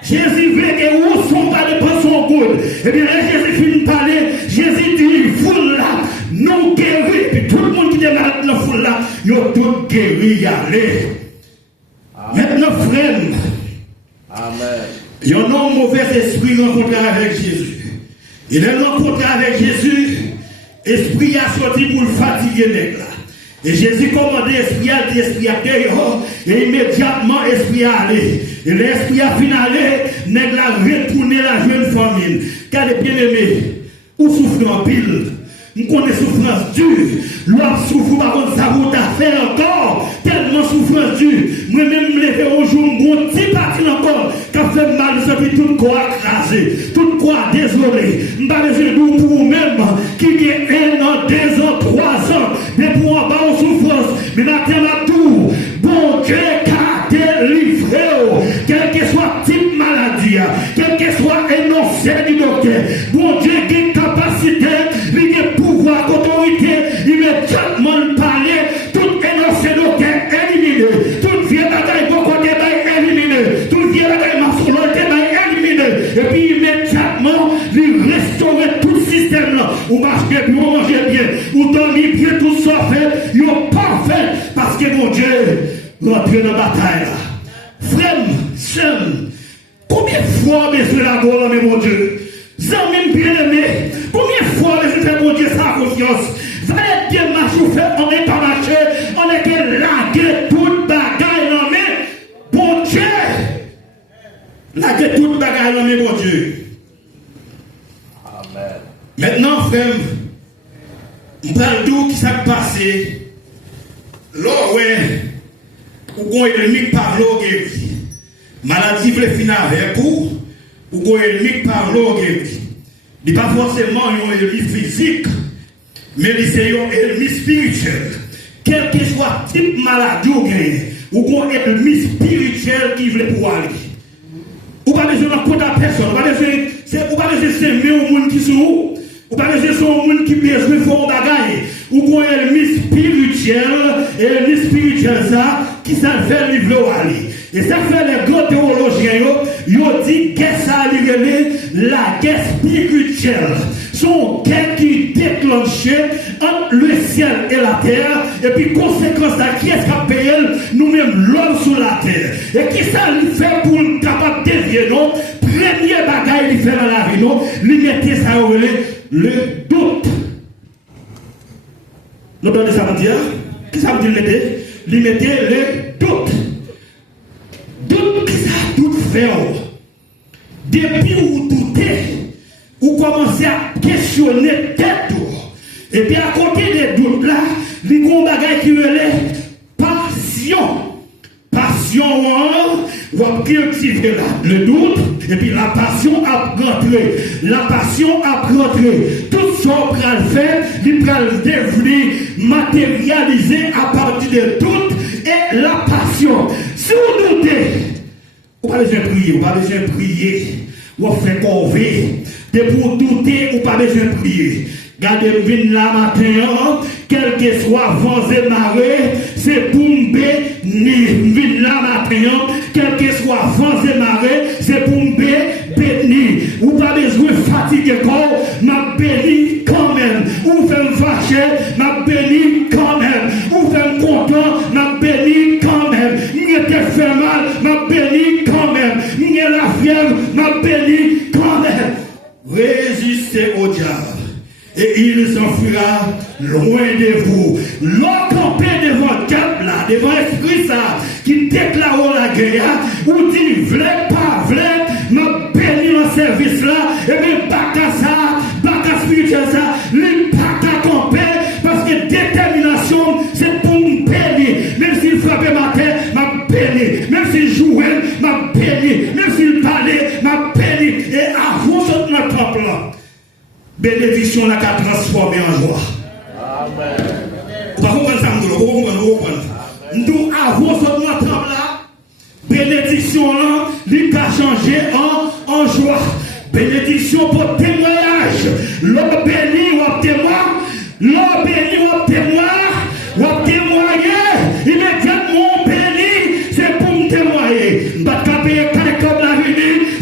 Jésus voulait que vous, sont pas de pension good. Et bien là, Jésus finit de parler. Jésus dit, vous là, non guéri. Et puis tout le monde qui est malade dans la foule là, ils ont tout guéri, y aller. Maintenant, frère, il y a un mauvais esprit rencontré avec Jésus. Il est rencontré avec Jésus, esprit a sorti pour le fatiguer nègre. Et Jésus commandait l'esprit à dehors, et immédiatement l'esprit a allé. Et l'esprit a fini aller, nègre a retourné la jeune famille. Car les bien-aimés, ou souffrent en pile. Nous connaissons souffrance dure. L'homme souffre par contre, ça vous a fait encore. Tellement souffrance dure. Moi-même, me lever au jour, mon petit parti encore, qui a fait mal, ça fait tout corps écrasé. Tout corps désolé. Je ne vais pas besoin de pour vous-même, qui est 1 an, 2 ans, 3 ans, mais pour en bas en souffrance. Mais maintenant, tout, bon Dieu, qu'a délivré, quel que soit type maladie, quel que soit énoncé du docteur, bon Dieu, qui est capacité, il y a pouvoir, autorité, immédiatement parler, tout énoncé docteur éliminé, toute vieille bataille, beaucoup de bataille éliminé, toute vieille bataille, masculinité, éliminé, et puis immédiatement, il restaurer tout le système là, ou marcher bien, ou manger bien, ou dormir bien, tout ça fait, il est parfait, parce que mon Dieu, rentre dans la bataille là. Frère, sœur, combien de fois besoin la gloire, mon Dieu? Zami bien-aimé, combien de fois besoin mon Dieu sa confiance? Va être bien marché ou fait, on n'est pas marché, on est que laguer toute bagaille dans mes bon Dieu. Laguer toute bagaille dans mes bon Dieu. Amen. Maintenant, frère, on parle d'où qui s'est passé. Là, ouais, ou un ennemi par l'eau guéri. Maladie voulait finir avec vous, ou un ennemi par l'eau guéri. Il n'est pas forcément un ennemi physique, mais c'est un ennemi spirituel. Quel que soit le type de maladie ou un ennemi spirituel qui veut pouvoir aller. Ou pas besoin de compte à personne, ou pas besoin de s'aimer au monde qui sont. Ou pas besoin de son monde qui besoin de faire des bagailles. Ou un ennemi spirituel, et l'ennemi spirituel ça, qui s'en fait livrer au aller. Et ça fait les grands théologiens, ils ont dit que ça a livré la guerre spirituelle. Son guerre qui déclenchait entre le ciel et la terre. Et puis, conséquence de qui est-ce qui a payé nous-mêmes l'homme sur la terre. Et qui ça lui fait pour nous capable de dévier, non? premier bagage qu'il fait dans la vie, non, il mettait ça le doute. Nous donnons ça veut dire? Qu'est-ce que ça veut dire? Il mettait le doute. Doute, qu'est-ce que ça doute fait? Depuis où vous doutez, vous commencez à questionner tête. Et puis à côté des doutes là, il y a un bagage qui est passion. Passion, vous cultivez le doute, et puis la passion a rentré. La passion a rentré. Tout ce qu'on va le faire, il va le devenir matérialisé à partir de doute et la passion. Si vous doutez, vous n'avez pas besoin de prier, vous n'avez pas besoin de prier, vous faites corvée. De pour douter, vous n'avez pas besoin de prier. Gardez le là matin, quel que soit vents et marées, c'est pour me bénir. Là matin, quel que soit vents et marées, c'est pour me bénir. Ou pas besoin de fatiguer corps, m'a béni quand même. Ou fait me fâcher, m'a béni quand même. Ou fait me content, m'a béni quand même. M'y était fait mal, m'a béni quand même. M'y est la fièvre, m'a béni quand même. Résistez au diable. Et il s'enfuira loin de vous. L'occupé devant le cap là, devant l'esprit ça, qui déclare la guerre, ou dit, v'lait pas, v'lait, m'a béni dans service là, et bien, baka ça, baka spirituel ça, les baka campé, parce que détermination, c'est pour me bénir. Même s'il frappait ma tête, m'a béni. Même s'il jouait, m'a béni. Même s'il parlait, m'a béni. Et avant ce notre temple là, bénédiction la qu'a transformé en joie. Amen. Vous comprenez ça, vous comprenez. Nous avons ce notre là, bénédiction là, il a changé en joie. Bénédiction pour témoignage. L'homme béni ou témoin, l'homme béni ou témoigner, immédiatement béni, c'est pour me témoigner. Pas payer comme la vie,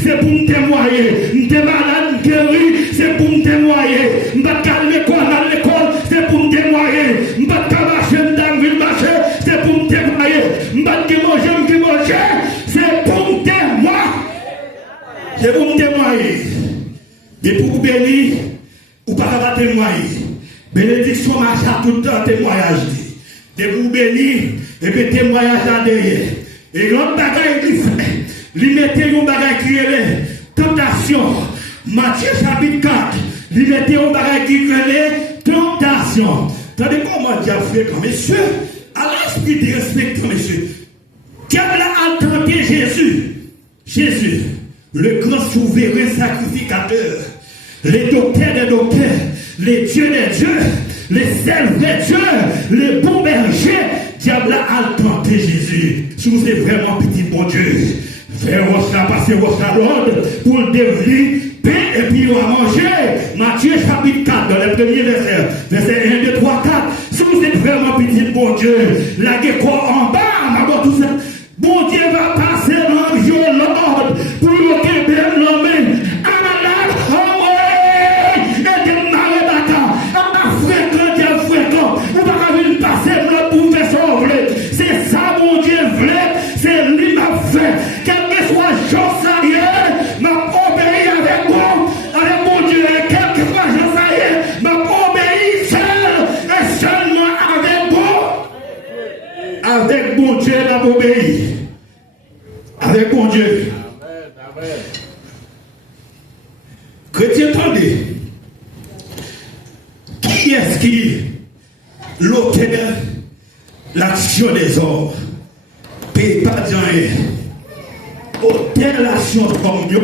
c'est pour me témoigner. M'te malade, guéri, c'est pour me témoigner. M'pas calmer quoi dans l'école, c'est pour me témoigner. M'pas marcher, m'dame ville marcher, c'est pour me témoigner. M'pas manger, c'est pour me témoigner. C'est pour me témoigner. Et pour vous bénir, ou pas témoigner. Bénédiction marche à tout le temps témoignage. De vous bénir, et puis témoignage là derrière. Et l'autre bagaille qui fait, lui mettez un bagaille qui est tentation. Matthieu chapitre 4, lui mettez un bagaille qui est tentation. Tandis comment Dieu fait comme monsieur, à l'esprit de respect comme monsieur. Diable a tenté Jésus, le grand souverain sacrificateur, les docteurs des docteurs, les dieux des dieux, les seuls vrais dieux, les bons bergers. Diable a tenté Jésus. Si vous êtes vraiment petit bon Dieu, faire passer votre l'ordre pour le devenir pain et puis on va manger. Matthieu chapitre 4, dans les premiers versets, versets 1, 2, 3, 4. Si vous êtes vraiment petit bon Dieu, la guerre en bas, tout ça. Bon Dieu va passer dans l'ordre pour le Québec, l'homme. C'est ça mon Dieu voulait, c'est lui m'a fait. Quel que soit chose ça y est, m'a obéi avec mon Dieu. Quel que soit chose ça y est, m'a obéi seul et seulement avec mon Dieu m'a obéi. Avec mon Dieu. Amen. Chrétien, attendez. Qui est-ce qui l'auteur l'action des hommes paye pas de rien. Auteur l'action comme Dieu,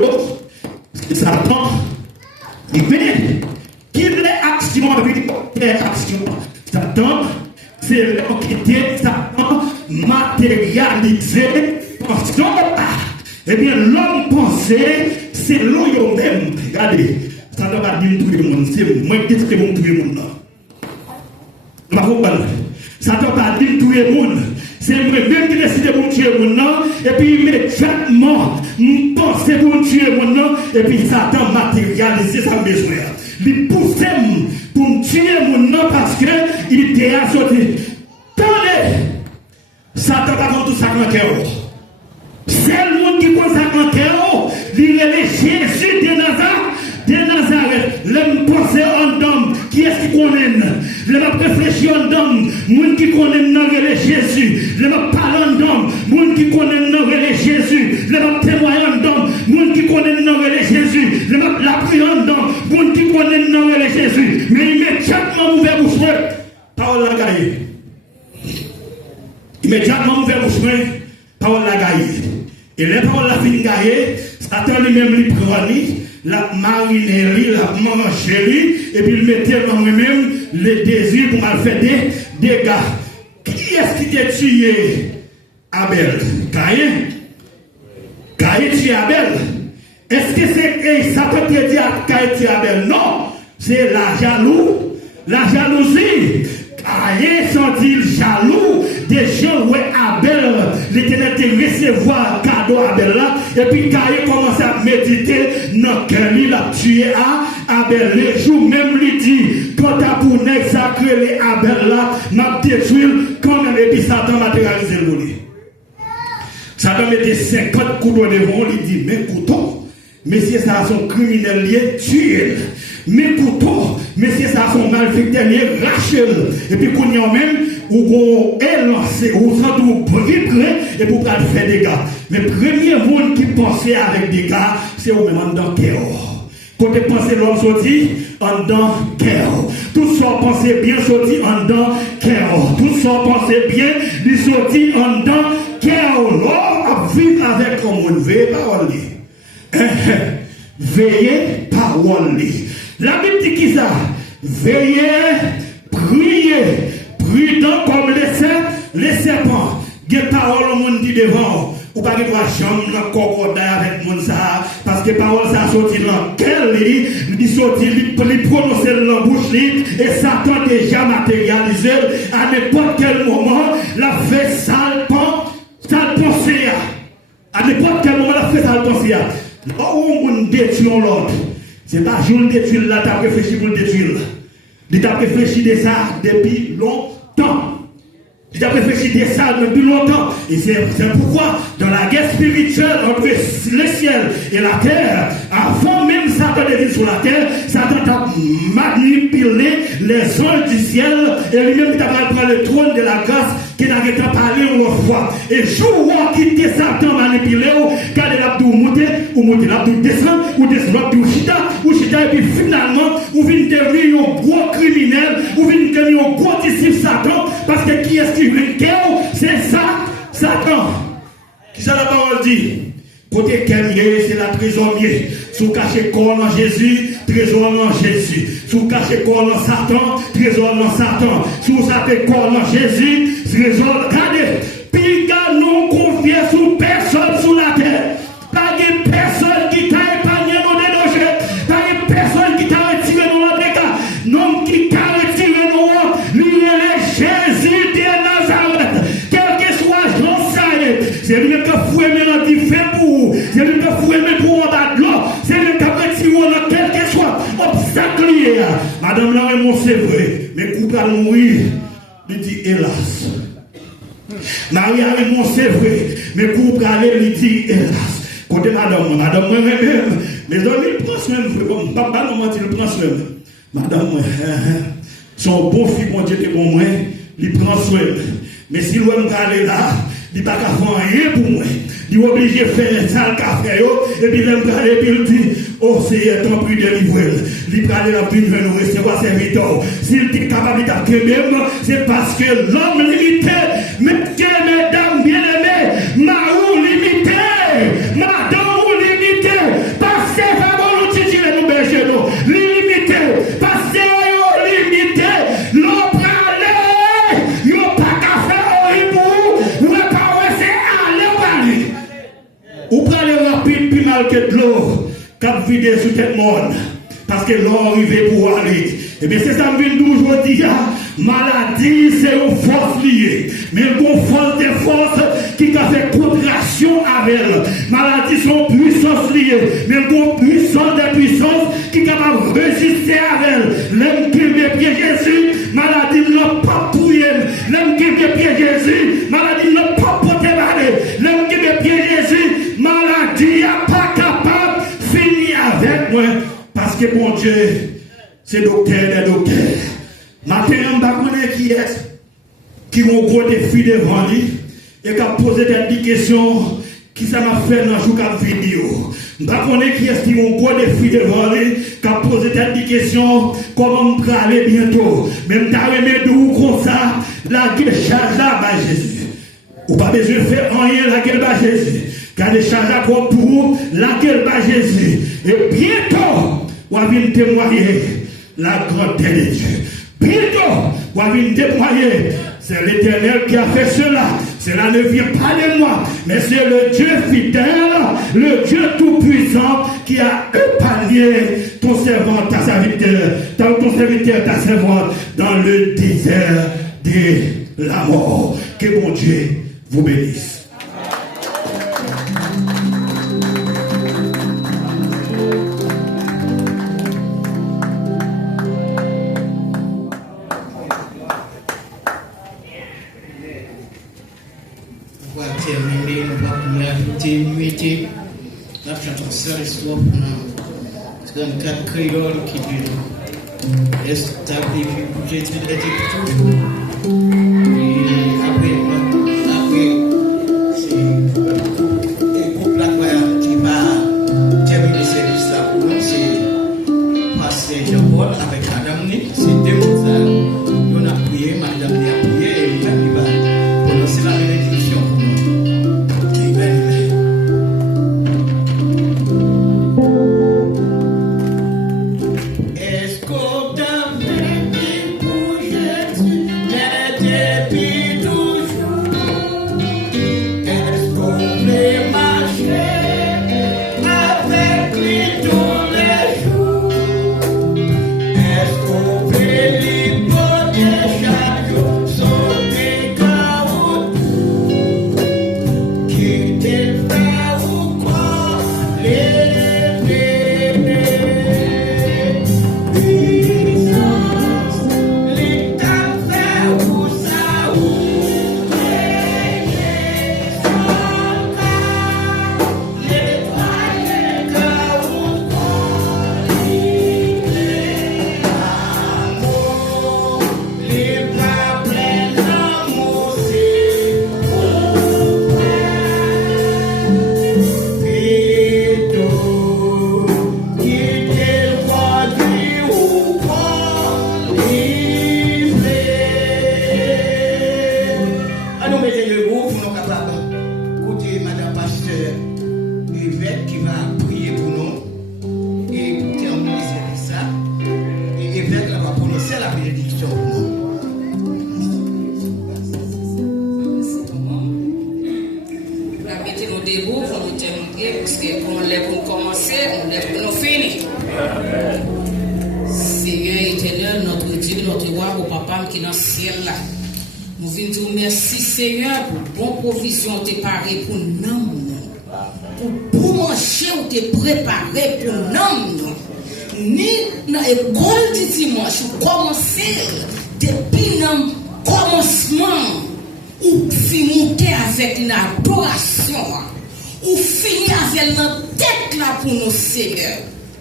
Satan, il vient. Qui est action avec action? Satan, c'est l'entité, Satan matérialisé. Eh bien, l'homme pensait, c'est l'homme même. Regardez, ça ne va pas dire tout le monde, c'est moi qui dis tout le monde. Vous comprenez? Ça ne va pas dire tout le monde. C'est moi-même qui décide de tuer mon nom, et puis immédiatement, je pense pour tuer mon nom, et puis Satan matérialise sa besoin. Il pousse pour tuer mon nom parce qu'il était assorti. Attendez! Satan va contre tout ça dans le cœur. C'est le monde qui prend ça dans le cœur, il est Jésus de Nazareth, l'homme pensé en homme, qui est-ce qui connaît? L'homme réfléchi en homme, moun qui connaît non relais Jésus, l'homme parle en homme, moun qui connaît non relais Jésus, l'homme témoigne en homme, moun qui connaît non relais Jésus, l'homme la prière en homme, moun qui connaît non relais Jésus, mais immédiatement ouvert bouche, parole la gaille. Immédiatement ouvert bouche, parole la gaille. Et les paroles la fin gaille, Satan lui-même lui prend la marinerie, la manger, et puis il mettait dans lui-même les désirs pour mal faire des dégâts. Qui est-ce qui t'a tué Abel? Caïn? Caïn tué Abel? Est-ce que c'est Satan qui dit à Caïn tué Abel? Non, c'est la jalousie. Caïn sont-ils jaloux des gens où Abel, l'Éternel te recevoir cadeau Abel là, et puis Caïn commence à méditer dans quel il a tué Abel. Les jours même lui dit, quand t'as pour sacré les Abel là, m'a détruit quand même, et puis Satan matérialisé le volet. Satan mettait 50 couteaux devant, il dit, mais couteau, messieurs, ça sont criminels liés, tués. Mes couteaux, messieurs, ça sont malfaiteurs liés, rachel. Et puis, qu'on y a même, ou est lancé, ou sans tout vibrer, et pour faire des dégâts. Mais le premier monde qui pensait avec des gars, c'est au même en dans chaos. Quand tu pensais l'homme sorti, en dans chaos. Tout ça pensait bien sorti en dans chaos. Tout ça pensait bien, il sorti en dans chaos. L'homme vit avec comme on veut, parole. Veillez, parole. La Bible dit qui ça? Veillez, priez, prudent comme les serpents. Des paroles au monde dit devant. Ou pas que toi chambre dans crocodile avec mon ça parce que parole ça sorti dans quel il sorti il prononcer dans bouche et Satan déjà matérialisé à n'importe quel moment la fait sale pensée à n'importe quel moment la fait sale pensée là où on détruit l'autre c'est pas jour détruire là t'as réfléchi pour le détruire il t'a réfléchi de ça depuis longtemps. Il a réfléchi de ça depuis longtemps. Et c'est pourquoi, dans la guerre spirituelle entre le ciel et la terre, avant même Satan de vivre sur la terre, Satan a manipulé les anges du ciel et lui-même il a pris le trône de la grâce qui n'a pas parlé une fois. Et jour où on quitte Satan manipulé, quand il a tout monté, ou monté, il a tout descendre, ou descendre, ou chita, et puis finalement, ou vient devenir un gros criminel, ou vient devenir un gros disciple Satan, parce que qui est-ce qui vient? C'est ça, Satan. Qui ça la parole dit? Côté Kémier, c'est la prisonnier. Sous caché corps en Jésus, trésor en Jésus. Sous caché corps en Satan, trésor en Satan. Sous caché corps en Jésus, trésor. Regardez, piga non confié sous personne sous la terre. Pas de personne qui t'a épargné dans les dangers. Pas de personne qui t'a retiré dans la dégâts. Non qui t'a retiré dans lui est Jésus de Nazareth. Quel que soit Jean Saïd, c'est lui qui a foué maintenant qui fait pour vous. C'est lui qui a foué maintenant pour en bas de l'eau. C'est lui qui a retiré dans quel que soit obstacle. Madame là, c'est vrai. Mais couple à mourir, il dit hélas. Marie a mon c'est vrai. Mais couple à lui dit hélas. Côté madame, moi-même, mes amis, il prend soin de vous. Papa, non, il prend soin. Madame, son beau fils, mon Dieu, est pour moi, il prend soin. Mais si l'on aller là, il n'a pas qu'à faire rien pour moi. Il est obligé de faire ça, le café, et puis il va et puis il dit, oh, c'est ton prix de livre. Il va aller là, puis il va nous recevoir serviteur. S'il est capable d'être même, c'est parce que l'homme limité, mais que mesdames bien-aimées, Maou limité, madame ou limité, parce que va bon nous tirer nous berger nous, limité, parce que limité, l'on prend yon pas qu'à faire ou pas c'est aller. Ou praller rapide puis mal que de l'eau, cap vider sous tête monde, parce que l'eau arrive pour aller. Et bien c'est ça que je viens toujours dire, maladie c'est une force liée, mais une force de force qui a fait contraction avec elle. Maladie sont puissance liée, mais une puissance de puissance qui est capable de résister avec elle. L'homme qui veut pied Jésus, maladie n'a pas prié. L'homme qui veut pied Jésus, maladie n'a pas porté malade. L'homme qui veut pied Jésus, maladie n'est pas capable que bon Dieu, c'est docteur des docteurs. Matin, on va connaître qui est, qui ont gros défi devant lui, et qui a posé des questions, qui ça m'a fait dans le jour de vidéo. On va connaître qui est, qui ont gros défi devant lui, qui a posé des questions, comment on va aller bientôt. Même t'as aimé d'où comme ça, la gueule charge là, bah Jésus. Ou pas besoin de faire rien, la gueule bah Jésus. Car les charges à quoi pour la gueule bah Jésus. Et bientôt, on va venir témoigner la grandeur de Dieu. Bientôt, on va venir témoigner. C'est l'Éternel qui a fait cela. Cela ne vient pas de moi, mais c'est le Dieu fidèle, le Dieu tout-puissant qui a épargné ton servant, ta serviteur, ton serviteur, ta servante dans le désert de la mort. Que bon Dieu vous bénisse. Terminer, nous allons ajouter une nuitée. Nous chantons ça l'histoire pour nous. C'est un cadre créole qui est établi pour que Jésus ait tout. Et après, c'est le groupe là qui va terminer le service là pour nous. C'est Pasteur Jean-Paul avec Madame Nick. C'est deux mots. Nous avons prié, Madame Nick a prié et il va prononcer la bénédiction pour nous.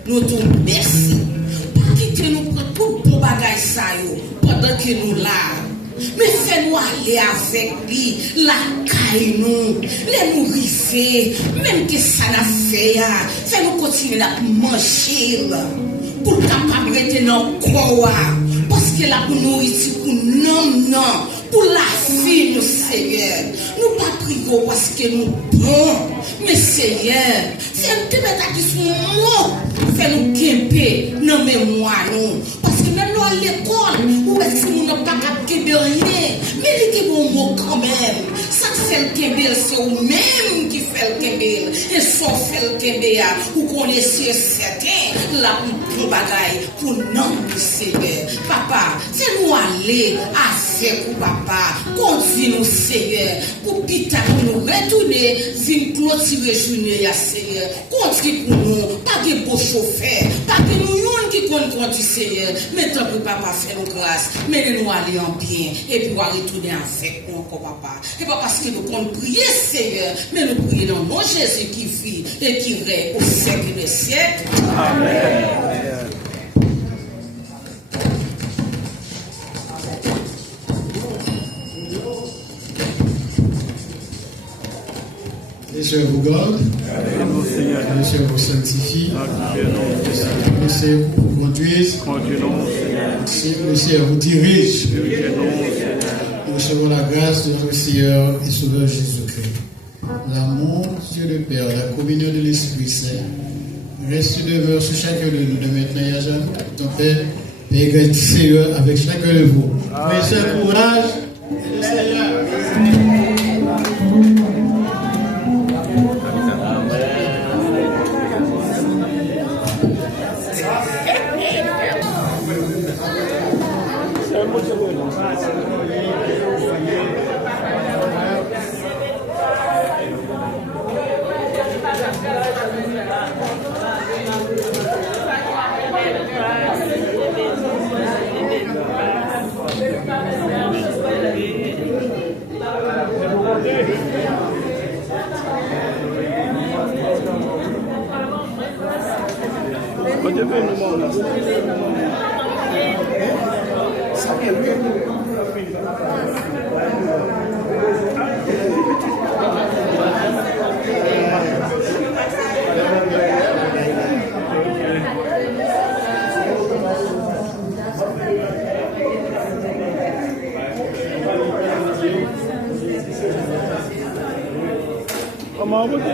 Nous te remercions. Pas quitter nous pour tout bon bagage ça pendant que nous là. Mais fais-nous aller avec lui, la caille nous, les nourrir, même que ça n'a fait, fais-nous continuer à manger pour capable rester dans le corps. Parce que là pour nous ici, pour nous, pour la vie, nous Seigneur. Nous pas prions parce que nous bons, mais Seigneur, fais-nous te mettre à qui fais-nous camper dans mémoire nous. Parce que même nous à l'école, où est-ce que nous n'avons pas capté rien, mais il est bon mot quand même. Ça fait le kembel, c'est vous-même qui fait le kembel. Et sans faire le kembel, vous connaissez certains, là pour bagaille, pour non Seigneur. Papa, fais-nous aller avec vous, papa. Continue, Seigneur, pour pita pour nous retourner, vim clôturer journée, Seigneur. Continue pour nous, pas de beau chauffeur, pas de nous qui compte du Seigneur, mais tant que papa fait nos grâce, mais nous aller en bien, et puis on va retourner avec nous encore papa. Et pas parce que nous comptons prier Seigneur, mais nous prions dans le nom de Jésus qui vit et qui règne au siècle des siècles. Amen. Le Seigneur vous garde, le Seigneur vous sanctifie, le Seigneur vous conduise, le Seigneur vous dirige. Nous recevons la grâce de notre Seigneur et Sauveur Jésus-Christ. L'amour de Dieu le Père, la communion de l'Esprit Saint, reste demeure sur chacun de nous, de maintenant et à jamais. Ton Père, Père Seigneur, avec chacun de vous. Frères et courage, le Seigneur. Comment vous dites?